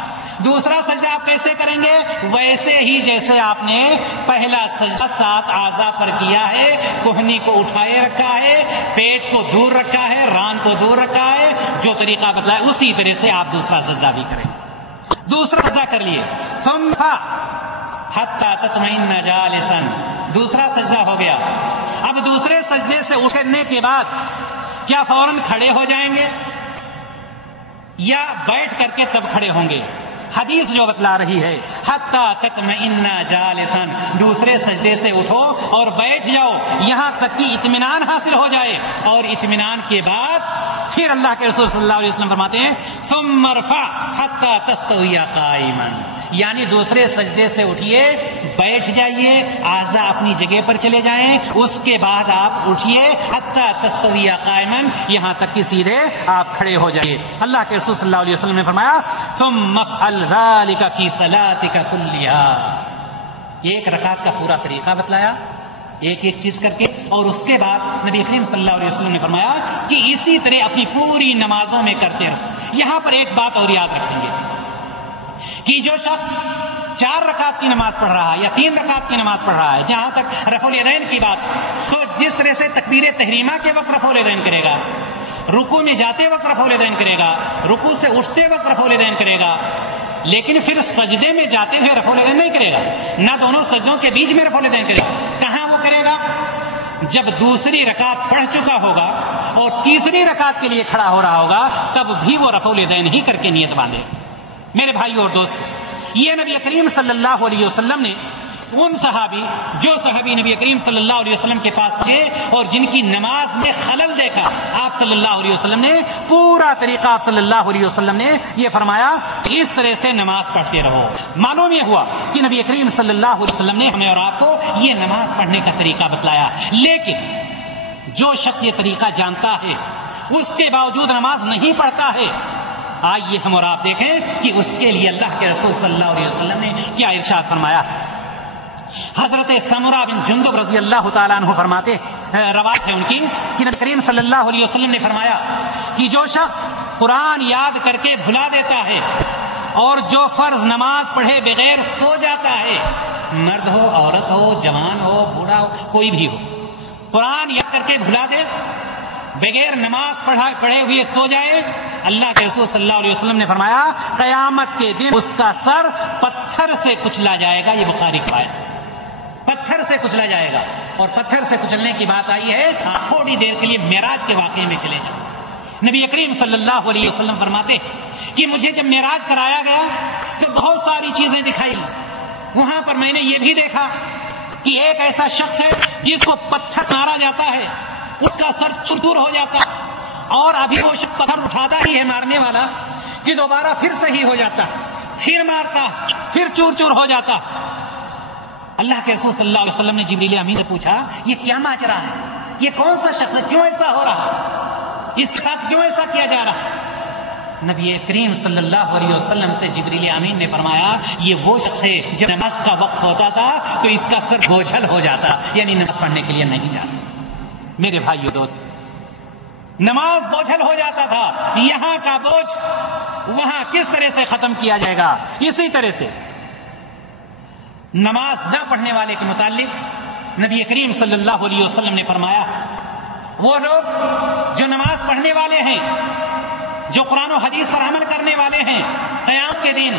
دوسرا سجدہ آپ کیسے کریں گے؟ ویسے ہی جیسے آپ نے پہلا سجدہ 7 اعضاء پر کیا ہے، کوہنی کو اٹھائے رکھا ہے، پیٹ کو دور رکھا ہے، ران کو دور رکھا ہے، جو طریقہ بتلایا اسی طرح سے آپ دوسرا سجدہ بھی کریں گے۔ دوسرا سجدہ کر لیے، ثم حتی تطمئن جالسا، دوسرا سجدہ ہو گیا۔ اب دوسرے سجدے سے اٹھنے کے بعد کیا فوراً کھڑے ہو جائیں گے یا بیٹھ کر کے تب کھڑے ہوں گے؟ حدیث جو بتلا رہی ہے حتی تطمئن جالسا، دوسرے سجدے سے اٹھو اور بیٹھ جاؤ یہاں تک کہ اطمینان حاصل ہو جائے، اور اطمینان کے بعد پھر اللہ کے رسول صلی اللہ علیہ وسلم فرماتے ہیں ثم ارفع حتی تستوی قائما، یعنی دوسرے سجدے سے اٹھیے، بیٹھ جائیے، اعضاء اپنی جگہ پر چلے جائیں، اس کے بعد آپ اٹھیے حتی تستوی قائما، یہاں تک کہ سیدھے آپ کھڑے ہو جائیے۔ اللہ کے رسول صلی اللہ علیہ وسلم نے فرمایا ثم افعل ذلك فی صلاتک کلھا، ایک رکعت کا پورا طریقہ بتلایا ایک ایک چیز کر کے، اور اس کے بعد نبی کریم صلی اللہ علیہ وسلم نے فرمایا کہ اسی طرح اپنی پوری نمازوں میں کرتے رہو۔ یہاں پر ایک بات اور یاد رکھیں گے کہ جو شخص 4 رکعت کی نماز پڑھ رہا ہے یا 3 رکعت کی نماز پڑھ رہا ہے، جہاں تک رفع الیدین کی بات، تو جس طرح سے تکبیر تحریمہ کے وقت رفع الیدین کرے گا، رکوع میں جاتے وقت رفع الیدین کرے گا، رکوع سے اٹھتے وقت رفع الیدین کرے گا، لیکن پھر سجدے میں جاتے ہوئے رفع الیدین نہیں کرے گا، نہ دونوں سجدوں کے بیچ میں رفع الیدین کرے گا۔ کہاں وہ کرے گا؟ جب دوسری رکعت پڑھ چکا ہوگا اور تیسری رکعت کے لیے کھڑا ہو رہا ہوگا، تب بھی وہ رفع الیدین ہی کر کے نیت باندھے۔ میرے بھائیو اور دوست، یہ نبی کریم صلی اللہ علیہ وسلم نے ان صحابی نبی کریم صلی اللہ علیہ وسلم کے پاس پہنچے اور جن کی نماز میں خلل دیکھا، آپ صلی اللہ علیہ وسلم نے پورا طریقہ آپ صلی اللہ علیہ وسلم نے یہ فرمایا کہ اس طرح سے نماز پڑھتے رہو۔ معلوم یہ ہوا کہ نبی کریم صلی اللہ علیہ وسلم نے ہمیں اور آپ کو یہ نماز پڑھنے کا طریقہ بتلایا، لیکن جو شخص یہ طریقہ جانتا ہے اس کے باوجود نماز نہیں پڑھتا ہے، آئیے ہم اور آپ دیکھیں کہ اس کے لیے اللہ کے رسول صلی اللہ علیہ وسلم نے کیا ارشاد فرمایا۔ حضرت سمرہ بن جندب رضی اللہ تعالیٰ عنہ فرماتے، روایت ہے ان کی کہ نبی کریم صلی اللہ علیہ وسلم نے فرمایا کہ جو شخص قرآن یاد کر کے بھلا دیتا ہے اور جو فرض نماز پڑھے بغیر سو جاتا ہے، مرد ہو، عورت ہو، جوان ہو، بوڑھا ہو، کوئی بھی ہو، قرآن یاد کر کے بھلا دے، بغیر نماز پڑھے ہوئے سو جائے، اللہ کے رسول صلی اللہ علیہ وسلم نے فرمایا قیامت کے دن اس کا سر پتھر سے کچلا جائے گا۔ یہ بخاری کی روایت ہے، پتھر سے کچلا جائے گا۔ اور پتھر سے کچلنے کی بات آئی ہے، تھوڑی دیر کے لیے معراج کے واقعے میں چلے جاؤ۔ نبی کریم صلی اللہ علیہ وسلم فرماتے کہ مجھے جب معراج کرایا گیا تو بہت ساری چیزیں دکھائی، وہاں پر میں نے یہ بھی دیکھا کہ ایک ایسا شخص ہے جس کو پتھر مارا جاتا ہے، اس کا سر چور ہو جاتا، اور ابھی وہ شخص پتھر اٹھاتا ہی ہے مارنے والا کہ دوبارہ پھر صحیح ہو جاتا، پھر مارتا، پھر چور چور ہو جاتا۔ اللہ کے رسول صلی اللہ علیہ وسلم نے جبریل امین سے پوچھا یہ کیا ماجرا ہے، یہ کون سا شخص ہے، کیوں ایسا ہو رہا ہے، اس کے ساتھ کیوں ایسا کیا جا رہا ہے؟ نبی کریم صلی اللہ علیہ وسلم سے جبریل امین نے فرمایا یہ وہ شخص ہے جب نماز کا وقت ہوتا تھا تو اس کا سر بوجھل ہو جاتا، یعنی نماز پڑھنے کے لیے نہیں جاتا۔ میرے بھائیو دوست، نماز بوجھل ہو جاتا تھا، یہاں کا بوجھ وہاں کس طرح سے ختم کیا جائے گا؟ اسی طرح سے نماز نہ پڑھنے والے کے متعلق نبی کریم صلی اللہ علیہ وسلم نے فرمایا وہ لوگ جو نماز پڑھنے والے ہیں، جو قرآن و حدیث پر عمل کرنے والے ہیں، قیامت کے دن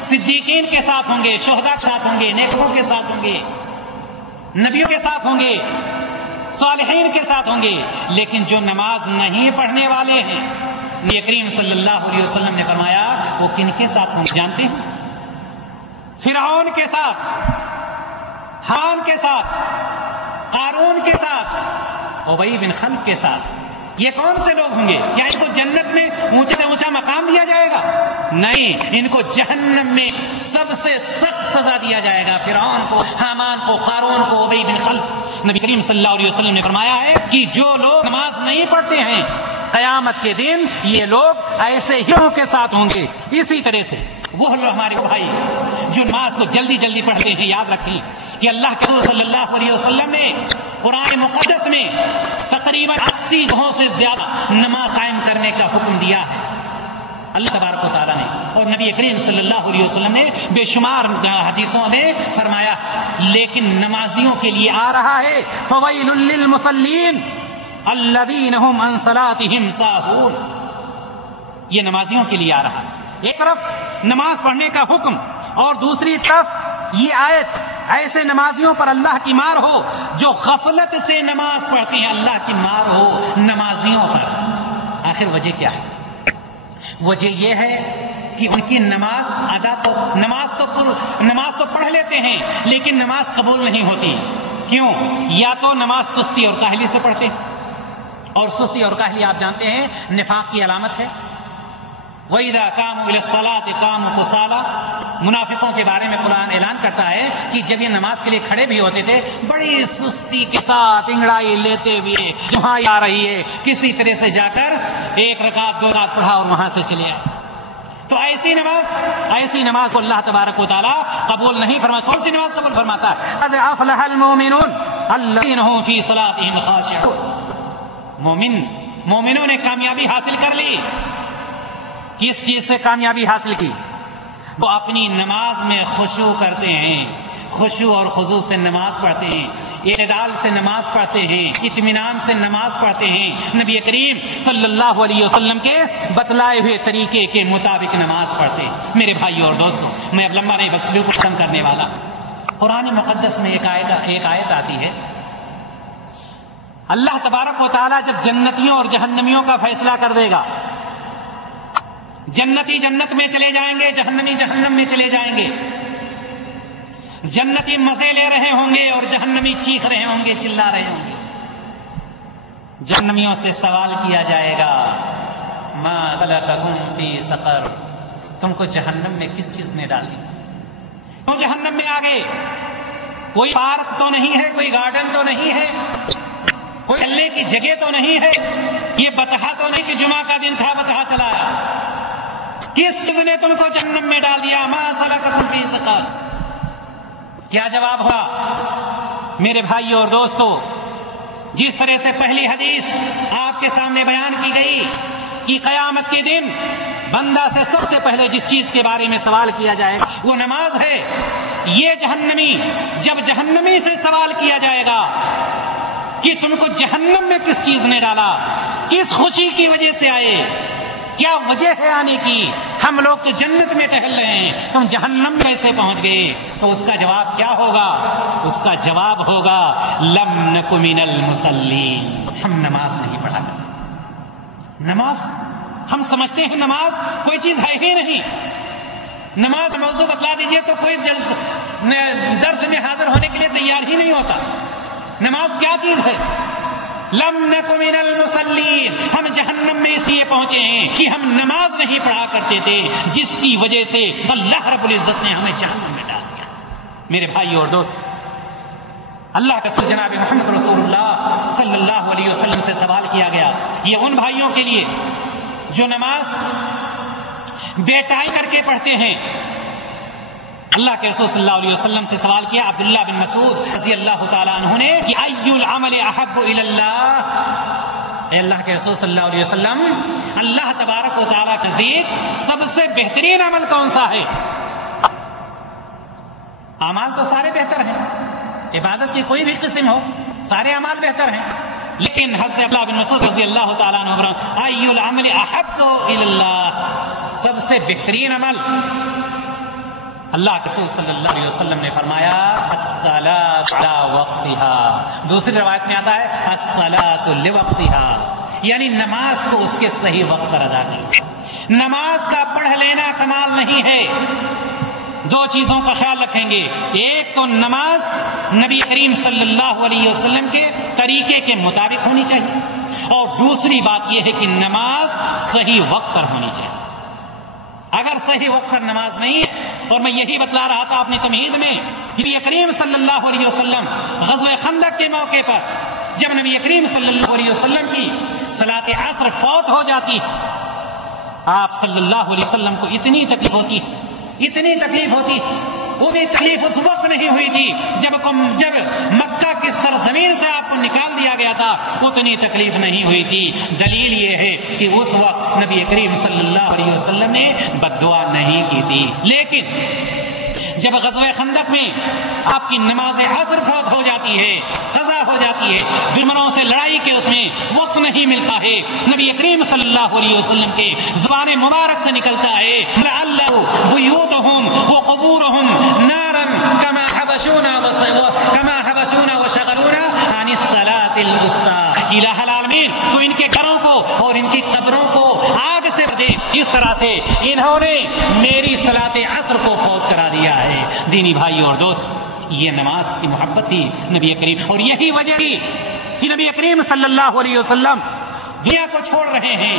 صدیقین کے ساتھ ہوں گے، شہداء کے ساتھ ہوں گے، نیکوں کے ساتھ ہوں گے، نبیوں کے ساتھ ہوں گے، صالحین کے ساتھ ہوں گے. لیکن جو نماز نہیں پڑھنے والے ہیں، نبی کریم صلی اللہ علیہ وسلم نے فرمایا وہ کن کے ساتھ ہوں گے جانتے ہیں؟ فرعون کے ساتھ، حان کے ساتھ، قارون کے ساتھ، ابی بن خلف کے ساتھ. یہ کون سے لوگ ہوں گے؟ کیا ان کو جنت میں اونچے سے اونچا مقام دیا جائے گا؟ نہیں، ان کو جہنم میں سب سے سخت سزا دیا جائے گا. فرعون کو، حامان کو، قارون کو، ابی بن خلف. نبی کریم صلی اللہ علیہ وسلم نے فرمایا ہے کہ جو لوگ نماز نہیں پڑھتے ہیں قیامت کے دن یہ لوگ ایسے ہیروں کے ساتھ ہوں گے. اسی طرح سے وہ لوگ ہمارے بھائی جو نماز کو جلدی جلدی پڑھتے ہیں، یاد رکھیں کہ اللہ کے رسول صلی اللہ علیہ وسلم نے قرآن مقدس میں تقریباً 80 جگہوں سے زیادہ نماز قائم کرنے کا حکم دیا ہے اللہ تبارک و تعالیٰ نے. اور نبی کریم صلی اللہ علیہ وسلم نے بے شمار حدیثوں میں فرمایا. لیکن نمازیوں کے لیے آ رہا ہے فویل للمصلین الذین هم عن صلاتهم ساہون. یہ نمازیوں کے لیے آ رہا ہے. ایک طرف نماز پڑھنے کا حکم اور دوسری طرف یہ آیت ایسے نمازیوں پر اللہ کی مار ہو جو غفلت سے نماز پڑھتے ہیں. اللہ کی مار ہو نمازیوں پر. آخر وجہ کیا ہے؟ وجہ یہ ہے کہ ان کی نماز تو پڑھ لیتے ہیں لیکن نماز قبول نہیں ہوتی. کیوں؟ یا تو نماز سستی اور کاہلی سے پڑھتے ہیں، اور سستی اور کاہلی آپ جانتے ہیں نفاق کی علامت ہے. وَإِذَا قَامُوا إِلَى الصَّلَاةِ قَامُوا كُسَالَىٰ. منافقوں کے بارے میں قرآن اعلان کرتا ہے کہ جب یہ نماز کے لیے کھڑے بھی ہوتے تھے بڑی سستی کے ساتھ انگڑائی لیتے ہوئے جہاں آ رہی ہے کسی طرح سے جا کر 1 رکعت 2 رکعت پڑھا اور وہاں سے چلے آئے. تو ایسی نماز کو اللہ تبارک و تعالیٰ قبول نہیں فرماتا. کون سی نماز قبول فرماتا ہے؟ قد افلح المؤمنون الذین هم فی صلاتهم خاشعون. مومنوں نے کامیابی حاصل کر لی. کس چیز سے کامیابی حاصل کی؟ وہ اپنی نماز میں خشوع کرتے ہیں، خشوع اور خضوع سے نماز پڑھتے ہیں، اعتدال سے نماز پڑھتے ہیں، اطمینان سے نماز پڑھتے ہیں. نبی کریم صلی اللہ علیہ وسلم کے بتلائے ہوئے طریقے کے مطابق نماز پڑھتے ہیں. میرے بھائیو اور دوستو، میں اب لمبا نہیں بس بالکل ختم کرنے والا. قرآن مقدس میں ایک آیت آتی ہے. اللہ تبارک و تعالیٰ جب جنتیوں اور جہنمیوں کا فیصلہ کر دے گا، جنتی جنت میں چلے جائیں گے، جہنمی جہنم میں چلے جائیں گے. جنتی مزے لے رہے ہوں گے اور جہنمی چیخ رہے ہوں گے، چلا رہے ہوں گے. جہنمیوں سے سوال کیا جائے گا ما سلککم فی سقر. تم کو جہنم میں کس چیز نے ڈال دیا؟ کیوں جہنم میں آگے؟ کوئی پارک تو نہیں ہے، کوئی گارڈن تو نہیں ہے، کوئی چلنے کی جگہ تو نہیں ہے، یہ بتہا تو نہیں کہ جمعہ کا دن تھا بتہا چلایا. کس چیز نے تم کو جہنم میں ڈال دیا؟ ما سلککم فی سقر. کیا جواب ہوگا؟ میرے بھائیو اور دوستو، جس طرح سے پہلی حدیث آپ کے سامنے بیان کی گئی کہ قیامت کے دن بندہ سے سب سے پہلے جس چیز کے بارے میں سوال کیا جائے گا وہ نماز ہے. یہ جہنمی جب جہنمی سے سوال کیا جائے گا کہ تم کو جہنم میں کس چیز نے ڈالا، کس خوشی کی وجہ سے آئے، کیا وجہ ہے آنے کی؟ ہم لوگ تو جنت میں ٹہل رہے ہیں، تم جہنم میں کیسے پہنچ گئے؟ تو اس کا جواب کیا ہوگا؟ اس کا جواب ہوگا لم نک من المصلین. ہم نماز نہیں پڑھا کرتے. نماز ہم سمجھتے ہیں نماز کوئی چیز ہے ہی نہیں. نماز موضوع بتلا دیجئے تو کوئی درس میں حاضر ہونے کے لیے تیار ہی نہیں ہوتا. نماز کیا چیز ہے؟ لم نک من المصلین. ہم جہنم میں اس لیے پہنچے ہیں کہ ہم نماز نہیں پڑھا کرتے تھے، جس کی وجہ سے اللہ رب العزت نے ہمیں جہنم میں ڈال دیا. میرے بھائی اور دوست، اللہ کے رسول جناب محمد رسول اللہ صلی اللہ علیہ وسلم سے سوال کیا گیا. یہ ان بھائیوں کے لیے جو نماز بے ٹائی کر کے پڑھتے ہیں. اللہ کے رسول صلی اللہ علیہ وسلم سے سوال کیا عبداللہ بن مسعود رضی اللہ تعالیٰ عنہ نے کہ ای العمل احب الی اللہ. اے اللہ کے رسول صلی اللہ علیہ وسلم، اللہ تبارک و تعالیٰ کے نزدیک سب سے بہترین عمل کون سا ہے؟ اعمال تو سارے بہتر ہیں، عبادت کی کوئی بھی قسم ہو سارے اعمال بہتر ہیں، لیکن حضرت عبداللہ بن مسعود رضی اللہ تعالیٰ عنہ ای العمل احب الی اللہ، سب سے بہترین عمل اللہ کے رسول صلی اللہ علیہ وسلم نے فرمایا الصلاۃ علی وقتها، دوسری روایت میں آتا ہے الصلاۃ لوقتها، یعنی نماز کو اس کے صحیح وقت پر ادا کرو۔ نماز کا پڑھ لینا کمال نہیں ہے، دو چیزوں کا خیال رکھیں گے، ایک تو نماز نبی کریم صلی اللہ علیہ وسلم کے طریقے کے مطابق ہونی چاہیے، اور دوسری بات یہ ہے کہ نماز صحیح وقت پر ہونی چاہیے۔ اگر صحیح وقت پر نماز نہیں ہے، اور میں یہی بتلا رہا تھا اپنی تمہید میں کہ نبی کریم صلی اللہ علیہ وسلم غزوہ خندق کے موقع پر جب نبی کریم صلی اللہ علیہ وسلم کی صلاۃ عصر فوت ہو جاتی، آپ صلی اللہ علیہ وسلم کو اتنی تکلیف ہوتی، اتنی تکلیف ہوتی، اتنی تکلیف اس وقت نہیں ہوئی تھی جب مکہ کی سرزمین سے آپ کو نکال دیا گیا تھا، اتنی تکلیف نہیں ہوئی تھی۔ دلیل یہ ہے کہ اس وقت نبی کریم صلی اللہ علیہ وسلم نے بد دعا نہیں کی تھی، لیکن جب غزوہ خندق میں آپ کی نماز عصر فوت ہو جاتی ہے، قضا ہو جاتی ہے، دشمنوں سے لڑائی کے اس میں وقت نہیں ملتا ہے، نبی کریم صلی اللہ علیہ وسلم کے زبان مبارک سے نکلتا ہے لَعَلَّهُ بُيُوتُهُمْ وَقُبُورُهُمْ نَارًا كَمَا حَبَسُونَا وَشَغَلُونَا عَنِ الصَّلَاةِ الْوُسْطَىٰ، الہ العالمین تو ان کے گھروں کو اور ان کی قبروں کو آگ سے دے، اس طرح سے انہوں نے میری صلاۃ عصر کو فوت کرا دیا ہے۔ دینی بھائی اور دوست، یہ نماز کی محبت تھی نبی کریم، اور یہی وجہ تھی کہ نبی کریم صلی اللہ علیہ وسلم دنیا کو چھوڑ رہے ہیں،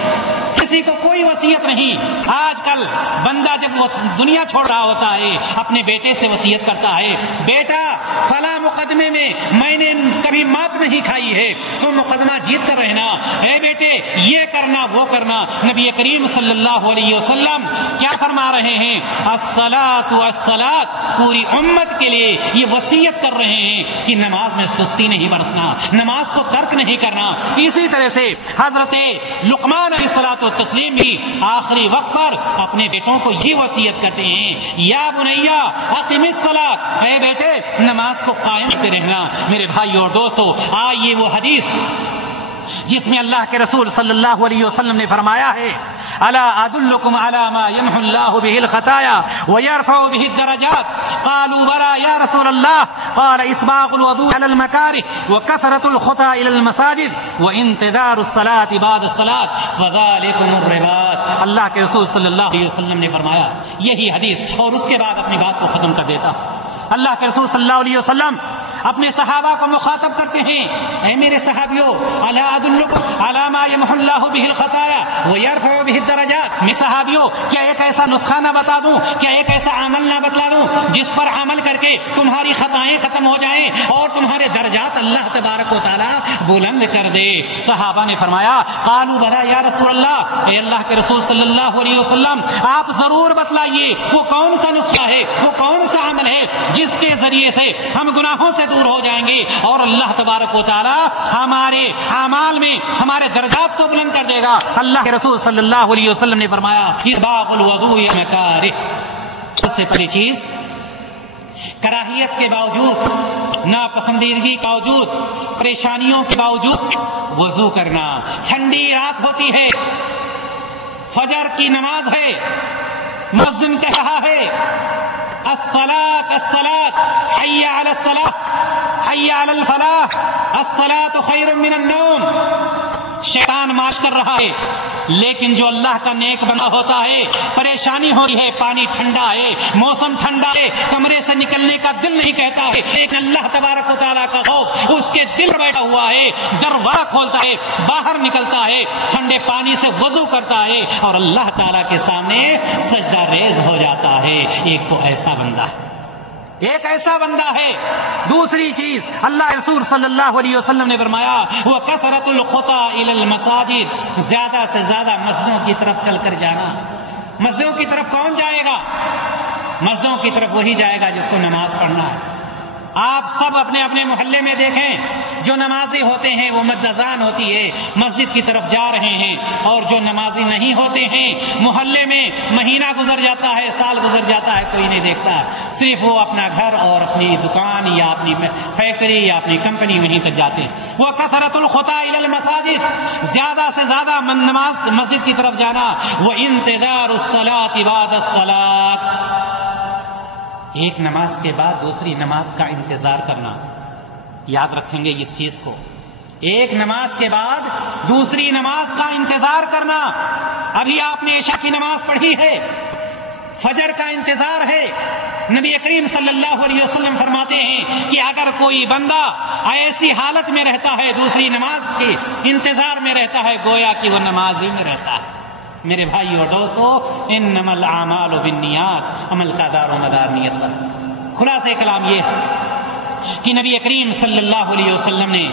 کسی کو کوئی وصیت نہیں۔ آج کل بندہ جب وہ دنیا چھوڑ رہا ہوتا ہے اپنے بیٹے سے وصیت کرتا ہے، بیٹا فلاں مقدمے میں نے کبھی مات نہیں کھائی ہے، تو مقدمہ جیت کر رہنا، اے بیٹے یہ کرنا وہ کرنا۔ نبی کریم صلی اللہ علیہ وسلم کیا فرما رہے ہیں؟ الصلاۃ والصلاۃ، پوری امت کے لیے یہ وصیت کر رہے ہیں کہ نماز میں سستی نہیں برتنا، نماز کو ترک نہیں کرنا۔ اسی طرح سے حضرت لقمان علیہ الصلوۃ والتسلیم بھی آخری وقت پر اپنے بیٹوں کو یہ وصیت کرتے ہیں، یا بنیا اقم الصلاۃ، اے بیٹے نماز کو قائم کرتے رہنا۔ میرے بھائیو اور دوستو، آئیے وہ حدیث جس میں اللہ کے رسول صلی اللہ علیہ وسلم نے فرمایا ہے الا ادلکم علی ما یمحو اللہ بہ الخطایا ویرفع بہ الدرجات، قالوا بلى یا رسول اللہ، قال اسباغ الوضوء علی المکارہ وکثرۃ الخطى الى المساجد وانتظار الصلاة بعد الصلاة فذلکم الرباط۔ اللہ کے رسول صلی اللہ علیہ وسلم نے فرمایا یہی حدیث، اور اس کے بعد اپنی بات کو ختم کر دیتا۔ اللہ کے رسول صلی اللہ علیہ وسلم اپنے صحابہ کو مخاطب کرتے ہیں، اے میرے صحابیوں، الا ادلکم علی ما یمحو اللہ بہ الخطایا ویرفع بہ الدرجات، میں صحابیوں کیا ایک ایسا نسخہ نہ بتا دوں، کیا ایک ایسا عمل نہ بتلا دوں جس پر عمل کر کے تمہاری خطائیں ختم ہو جائیں اور تمہارے درجات اللہ تبارک و تعالی بلند کر دے؟ صحابہ نے فرمایا قالوا بلی یا رسول اللہ، اے اللہ کے رسول صلی اللہ علیہ وسلم آپ ضرور بتلائیے وہ کون سا نسخہ ہے، وہ کون سا عمل ہے جس کے ذریعے سے ہم گناہوں سے دور ہو جائیں گے اور اللہ تبارک و تعالی ہمارے اعمال میں ہمارے درجات کو بلند کر دے گا۔ اللہ کے رسول صلی اللہ علیہ وسلم نے فرمایا اسباغ الوضوء مکارہ، سب سے پہلی چیز کراہیت کے باوجود، ناپسندیدگی کے باوجود، پریشانیوں کے باوجود وضو کرنا۔ ٹھنڈی رات ہوتی ہے، فجر کی نماز ہے، مؤذن کہہ رہا ہے الصلاۃ الصلاۃ حی علی الصلاۃ حی علی الفلاح الصلاۃ خیر من النوم۔ شیطان معاش کر رہا ہے، لیکن جو اللہ کا نیک بندہ ہوتا ہے پریشانی ہو رہی ہے، پانی ٹھنڈا ہے، موسم ٹھنڈا ہے، کمرے سے نکلنے کا دل نہیں کہتا ہے، لیکن اللہ تبارک و تعالیٰ کا خوف اس کے دل بیٹھا ہوا ہے، دروازہ کھولتا ہے، باہر نکلتا ہے، ٹھنڈے پانی سے وضو کرتا ہے اور اللہ تعالیٰ کے سامنے سجدہ ریز ہو جاتا ہے۔ ایک تو ایسا بندہ ہے، ایک ایسا بندہ ہے۔ دوسری چیز اللہ رسول صلی اللہ علیہ وسلم نے فرمایا وَكَثْرَةُ الْخُطَىٰ إِلَى الْمَسَاجِدِ، زیادہ سے زیادہ مسجدوں کی طرف چل کر جانا۔ مسجدوں کی طرف کون جائے گا؟ مسجدوں کی طرف وہی جائے گا جس کو نماز پڑھنا ہے۔ آپ سب اپنے اپنے محلے میں دیکھیں، جو نمازی ہوتے ہیں وہ مد اذان ہوتی ہے مسجد کی طرف جا رہے ہیں، اور جو نمازی نہیں ہوتے ہیں محلے میں مہینہ گزر جاتا ہے، سال گزر جاتا ہے، کوئی نہیں دیکھتا، صرف وہ اپنا گھر اور اپنی دکان یا اپنی فیکٹری یا اپنی کمپنی وہیں تک جاتے ہیں۔ وَكَثْرَةُ الْخُطَىٰ إِلَى الْمَسَاجِدِ، زیادہ سے زیادہ نماز مسجد کی طرف جانا۔ وَإِنْتِظَارُ الصَّلَاةِ بَعْدَ الصَّلَاةِ، ایک نماز کے بعد دوسری نماز کا انتظار کرنا، یاد رکھیں گے اس چیز کو، ایک نماز کے بعد دوسری نماز کا انتظار کرنا۔ ابھی آپ نے عشاء کی نماز پڑھی ہے، فجر کا انتظار ہے، نبی کریم صلی اللہ علیہ وسلم فرماتے ہیں کہ اگر کوئی بندہ ایسی حالت میں رہتا ہے، دوسری نماز کے انتظار میں رہتا ہے، گویا کہ وہ نماز ہی میں رہتا ہے۔ میرے بھائی اور دوستو، انما الاعمال بالنیات، عمل کا دار و مدار نیت پر۔ خلاصہ کلام یہ کہ نبی کریم صلی اللہ علیہ وسلم نے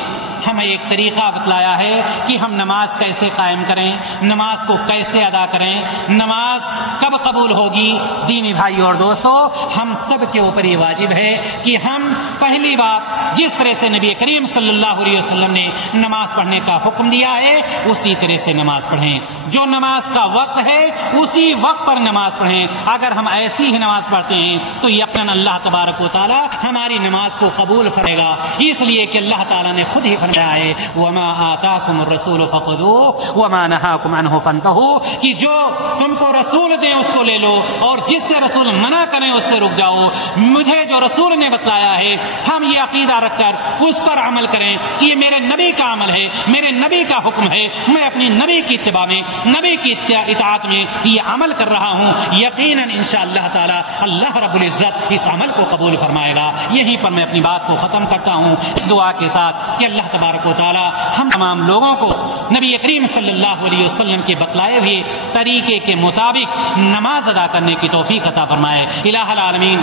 ہمیں ایک طریقہ بتلایا ہے کہ ہم نماز کیسے قائم کریں، نماز کو کیسے ادا کریں، نماز کب قبول ہوگی۔ دینی بھائی اور دوستو، ہم سب کے اوپر یہ واجب ہے کہ ہم پہلی بات جس طرح سے نبی کریم صلی اللہ علیہ وسلم نے نماز پڑھنے کا حکم دیا ہے اسی طرح سے نماز پڑھیں، جو نماز کا وقت ہے اسی وقت پر نماز پڑھیں۔ اگر ہم ایسی ہی نماز پڑھتے ہیں تو یقیناً اللہ تبارک و تعالی ہماری نماز کو قبول فرمائے گا، اس لیے کہ اللہ تعالیٰ نے خود ہی فرمایا ہے وَمَا آتَاكُمُ الرَّسُولُ فَخُذُوهُ وَمَا نَهَاكُمْ عَنْهُ فَانْتَهُوا، کہ جو تم کو رسول دیں اس کو لے لو اور جس سے رسول منع کریں اس سے رک جاؤ۔ مجھے جو رسول نے بتلایا ہے ہم یہ عقیدہ رکھ کر اس پر عمل کریں کہ یہ میرے نبی کا عمل ہے، میرے نبی کا حکم ہے، میں اپنی نبی کی اتباع میں، نبی کی اطاعت میں یہ عمل کر رہا ہوں۔ یقیناً انشاءاللہ تعالی اللہ رب العزت اس عمل کو قبول فرمائے گا۔ یہیں پر میں اپنی بات کو ختم کرتا ہوں اس دعا کے ساتھ کہ اللہ تبارک و تعالی ہم تمام لوگوں کو نبی کریم صلی اللہ علیہ وسلم کے بتلائے ہوئے طریقے کے مطابق نماز ادا کرنے کی توفیق عطا فرمائے۔ الہ العالمین،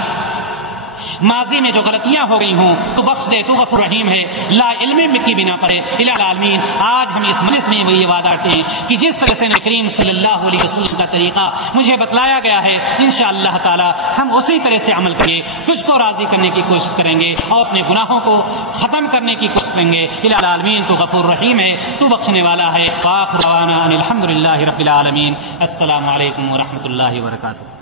ماضی میں جو غلطیاں ہو گئی ہوں تو بخش دے، تو غفور رحیم ہے، لا علم کی بنا پر ہے۔ الہ العالمین، آج ہم اس مجلس میں یہ وعدہ کرتے ہیں کہ جس طرح سے نبی کریم صلی اللہ علیہ وسلم کا طریقہ مجھے بتلایا گیا ہے انشاءاللہ تعالی ہم اسی طرح سے عمل کریں گے، تجھ کو راضی کرنے کی کوشش کریں گے اور اپنے گناہوں کو ختم کرنے کی کوشش کریں گے۔ الہ العالمین، تو غفور رحیم ہے، تو بخشنے والا ہے۔ وآخر دعوانا ان الحمدللہ رب العالمین۔ السلام علیکم ورحمۃ اللہ وبرکاتہ۔